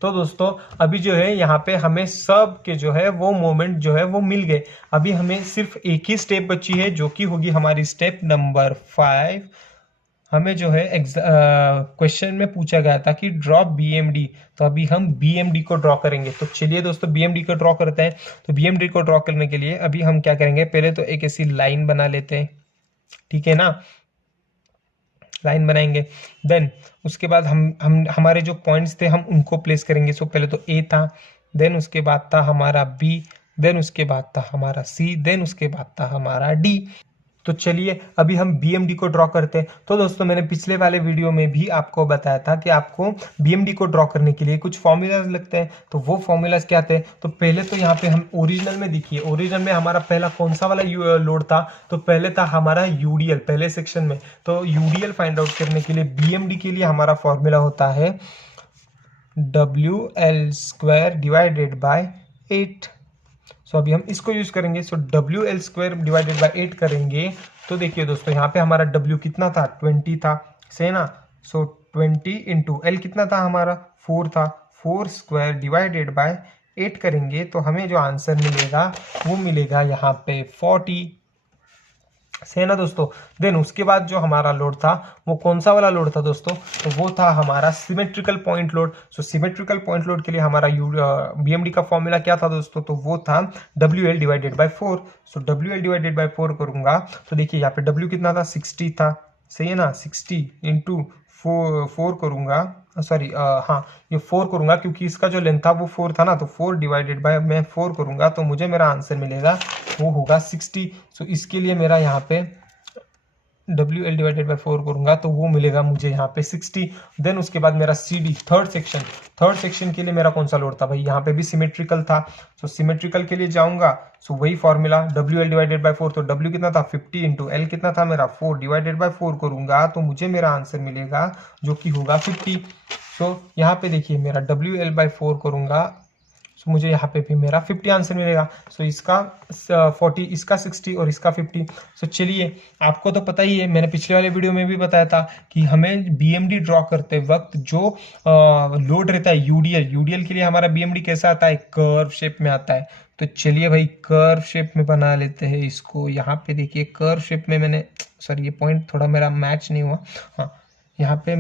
तो दोस्तों अभी जो है यहाँ पे हमें सब के जो है वो मोमेंट जो है वो मिल गए। अभी हमें सिर्फ एक ही स्टेप बची है जो कि होगी हमारी स्टेप नंबर 5। हमें जो है क्वेश्चन में पूछा गया था कि ड्रॉ बीएमडी, तो अभी हम बीएमडी को ड्रॉ करेंगे। तो चलिए दोस्तों बीएमडी को ड्रॉ करते हैं। तो बीएमडी को ड्रॉ करने के लिए अभी हम क्या करेंगे, पहले तो एक ऐसी लाइन बना लेते हैं, ठीक है ना, लाइन बनाएंगे। देन उसके बाद हम हमारे जो पॉइंट्स थे हम उनको प्लेस करेंगे। सो पहले तो ए था, देन उसके बाद था हमारा बी, देन उसके बाद था हमारा सी, देन उसके बाद था हमारा डी। तो चलिए अभी हम बीएमडी को ड्रॉ करते हैं। तो दोस्तों मैंने पिछले वाले वीडियो में भी आपको बताया था कि आपको बीएमडी को ड्रॉ करने के लिए कुछ फॉर्मूलाज लगते हैं। तो वो फॉर्मूलाज क्या थे, तो पहले तो यहाँ पे हम ओरिजिनल में देखिए, ओरिजिनल में हमारा पहला कौन सा वाला लोड था, तो पहले था हमारा यूडीएल पहले सेक्शन में। तो यूडीएल फाइंड आउट करने के लिए बीएमडी के लिए हमारा फॉर्मूला होता है WL² डिवाइडेड बाय 8। सो अभी हम इसको यूज करेंगे। सो WL² डिवाइडेड बाय 8 करेंगे। तो देखिए दोस्तों यहाँ पे हमारा W कितना था, 20 था, सही ना। सो 20 इंटू L कितना था हमारा, 4 था, 4² डिवाइडेड बाय 8 करेंगे तो हमें जो आंसर मिलेगा वो मिलेगा यहाँ पे 40, सही ना दोस्तों। देन उसके बाद जो हमारा लोड था वो कौन सा वाला लोड था दोस्तों, तो वो था हमारा सिमेट्रिकल पॉइंट लोड। सो सिमेट्रिकल पॉइंट लोड के लिए हमारा बीएमडी का फॉर्मूला क्या था दोस्तों, तो वो था WL divided by 4। So WL divided by 4 करूंगा तो देखिए यहाँ पे W कितना था, 60 था, सही है ना। 60 इंटू 4 करूंगा, सॉरी हाँ ये 4 करूंगा क्योंकि इसका जो लेंथ था वो 4 था ना, तो 4 डिवाइडेड बाय मैं 4 करूंगा तो मुझे मेरा आंसर मिलेगा वो होगा 60। सो इसके लिए मेरा यहाँ पे WL डिवाइडेड बाय 4 करूंगा तो वो मिलेगा मुझे यहाँ पे 60। देन उसके बाद मेरा CD थर्ड सेक्शन के लिए मेरा कौन सा लोड था भाई, यहाँ पे भी सिमेट्रिकल था। सो सिमेट्रिकल के लिए जाऊंगा, सो वही फॉर्मूला WL डिवाइडेड बाय 4। तो W कितना था, 50 इंटू L कितना था मेरा, 4 डिवाइडेड बाय 4 करूंगा तो मुझे मेरा आंसर मिलेगा जो कि होगा 50। सो यहाँ पे देखिए मेरा WL बाय 4 करूंगा, सो मुझे यहाँ पे भी मेरा 50 आंसर मिलेगा। सो इसका 40, इसका 60 और इसका 50। सो चलिए आपको तो पता ही है, मैंने पिछले वाले वीडियो में भी बताया था कि हमें बीएमडी ड्रॉ करते वक्त जो लोड रहता है यूडीएल के लिए हमारा बीएमडी कैसा आता है, कर्व शेप में आता है। तो चलिए भाई कर्व शेप में बना लेते हैं इसको। यहाँ पे देखिए कर्व शेप में मैंने, सॉरी ये पॉइंट थोड़ा मेरा मैच नहीं हुआ, हाँ यहाँ पे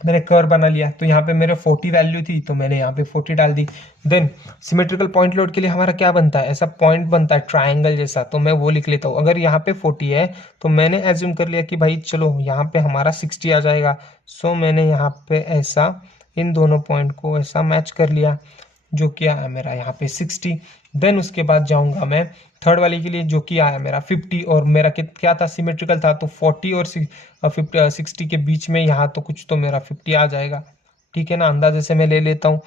मैंने कर्व बना लिया। तो यहाँ पे मेरे 40 वैल्यू थी तो मैंने यहाँ पे 40 डाल दी। देन सिमेट्रिकल पॉइंट लोड के लिए हमारा क्या बनता है, ऐसा पॉइंट बनता है ट्रायंगल जैसा, तो मैं वो लिख लेता हूँ। अगर यहाँ पे 40 है तो मैंने एज्यूम कर लिया कि भाई चलो यहाँ पे हमारा 60 आ जाएगा। सो मैंने यहाँ पे ऐसा इन दोनों पॉइंट को ऐसा मैच कर लिया जो क्या है मेरा यहाँ पे 60। देन उसके बाद जाऊंगा मैं थर्ड वाली के लिए जो कि आया मेरा 50, और मेरा क्या था, सिमेट्रिकल था तो 40 और 60 के बीच में यहाँ तो कुछ तो मेरा 50 आ जाएगा, ठीक है ना, अंदाजे से मैं ले लेता हूँ।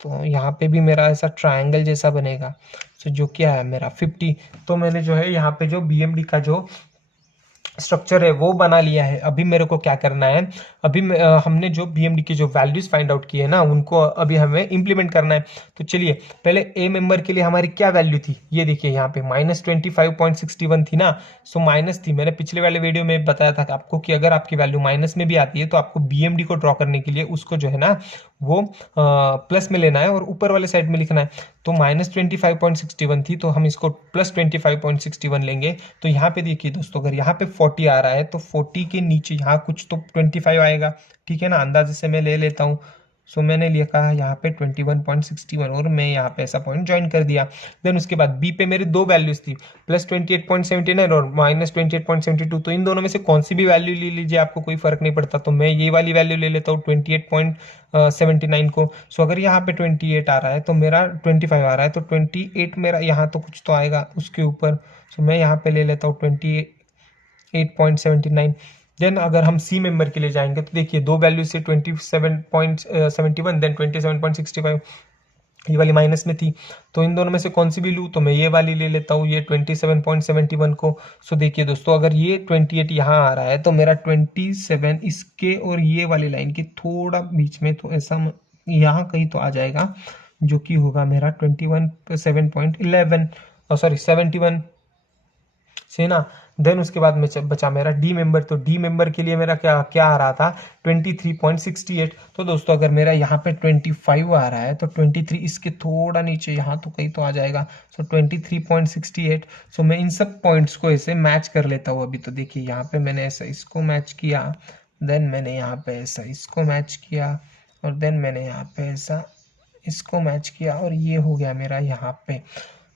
तो यहाँ पे भी मेरा ऐसा ट्रायंगल जैसा बनेगा। सो जो क्या है मेरा 50। तो मैंने जो है यहाँ पे जो बीएमडी का जो स्ट्रक्चर है वो बना लिया है। अभी मेरे को क्या करना है, अभी हमने जो बीएमडी की जो वैल्यूज फाइंड आउट की है ना उनको अभी हमें इंप्लीमेंट करना है। तो चलिए पहले ए मेंबर के लिए हमारी क्या वैल्यू थी, ये देखिए यहाँ पे -25.61 थी ना। सो माइनस थी, मैंने पिछले वाले वीडियो में बताया था कि आपको कि अगर आपकी वैल्यू माइनस में भी आती है तो आपको बीएमडी को ड्रॉ करने के लिए उसको जो है ना वो प्लस में लेना है और ऊपर वाले साइड में लिखना है। तो -25.61 थी तो हम इसको +25.61 लेंगे। तो यहाँ पे देखिए दोस्तों अगर यहाँ पे 40 आ रहा है तो 40 के नीचे यहाँ कुछ तो 25 आएगा, ठीक है ना, अंदाजे से मैं ले लेता हूँ। सो मैंने लिखा यहाँ पे 21.61 और मैं यहाँ पे ऐसा पॉइंट ज्वाइन कर दिया। देन उसके बाद बी पे मेरी दो वैल्यूज थी, +28.79 और -28.72। तो इन दोनों में से कौन सी भी वैल्यू ले लीजिए, आपको कोई फर्क नहीं पड़ता। तो मैं ये वाली वैल्यू ले लेता हूँ 28.79 को। सो अगर यहाँ पे 28 आ रहा है तो मेरा 25 आ रहा है तो 28 मेरा यहाँ तो कुछ तो आएगा उसके ऊपर। सो मैं यहाँ पे ले लेता हूँ 28.79। देन अगर हम सी मेंबर के लिए जाएंगे तो देखिए दो वैल्यू से 27.71 देन 27.65 ये वाली माइनस में थी। तो इन दोनों में से कौन सी भी लूँ, तो मैं ये वाली ले लेता हूँ, ये 27.71 को। सो देखिए दोस्तों अगर ये 28 यहाँ आ रहा है तो मेरा 27 इसके और ये वाली लाइन के थोड़ा बीच में तो ऐसा यहाँ कहीं तो आ जाएगा जो कि होगा मेरा 21 7.11 सॉरी 71 सही ना। देन उसके बाद में बचा मेरा डी मेंबर, तो डी मेंबर के लिए मेरा क्या क्या आ रहा था 23.68। तो दोस्तों अगर मेरा यहाँ पे 25 आ रहा है तो 23 इसके थोड़ा नीचे यहाँ तो कहीं तो आ जाएगा। सो 23.68। सो मैं इन सब पॉइंट्स को ऐसे मैच कर लेता हूँ। अभी तो देखिए यहाँ पे मैंने ऐसा इसको मैच किया, देन मैंने यहाँ पे ऐसा इसको मैच किया, और देन मैंने यहाँ पे ऐसा इसको मैच किया, और ये हो गया मेरा यहाँ पे।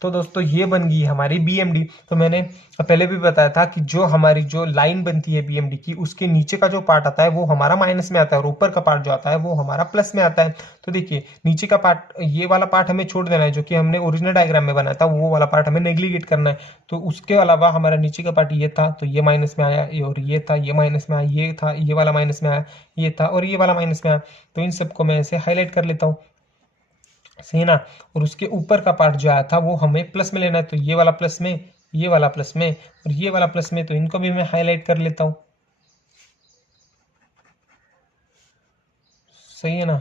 तो दोस्तों ये बन गई हमारी BMD। तो मैंने पहले भी बताया था कि जो हमारी जो लाइन बनती है BMD की, उसके नीचे का जो पार्ट आता है वो हमारा माइनस में आता है, और ऊपर का पार्ट जो आता है वो हमारा प्लस में आता है। तो देखिए नीचे का पार्ट, ये वाला पार्ट हमें छोड़ देना है जो कि हमने ओरिजिनल डायग्राम में बनाया था, वो वाला पार्ट हमें नेग्लिगेट करना है। तो उसके अलावा हमारा नीचे का पार्ट ये था, तो ये माइनस में आया, और ये था, ये माइनस में आया, ये था, ये वाला माइनस में आया, ये था, और ये वाला माइनस में आया। तो इन सबको मैं ऐसे हाईलाइट कर लेता हूँ, सही ना। और उसके ऊपर का पार्ट जो आया था वो हमें प्लस में लेना है, तो ये वाला प्लस में, ये वाला प्लस में, और ये वाला प्लस में, तो इनको भी मैं हाईलाइट कर लेता हूं, सही है ना।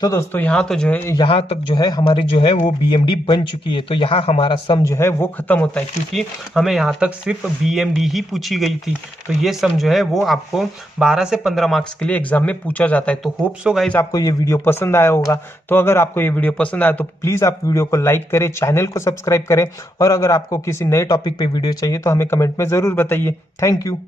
तो दोस्तों यहाँ तो जो है, यहाँ तक जो है हमारी जो है वो BMD बन चुकी है। तो यहाँ हमारा सम जो है वो खत्म होता है, क्योंकि हमें यहाँ तक सिर्फ BMD ही पूछी गई थी। तो ये सम जो है वो आपको 12 से 15 मार्क्स के लिए एग्जाम में पूछा जाता है। तो होप सो गाइज आपको ये वीडियो पसंद आया होगा। तो अगर आपको ये वीडियो पसंद आया तो प्लीज़ आप वीडियो को लाइक करें, चैनल को सब्सक्राइब करें, और अगर आपको किसी नए टॉपिक पर वीडियो चाहिए तो हमें कमेंट में ज़रूर बताइए। Thank you.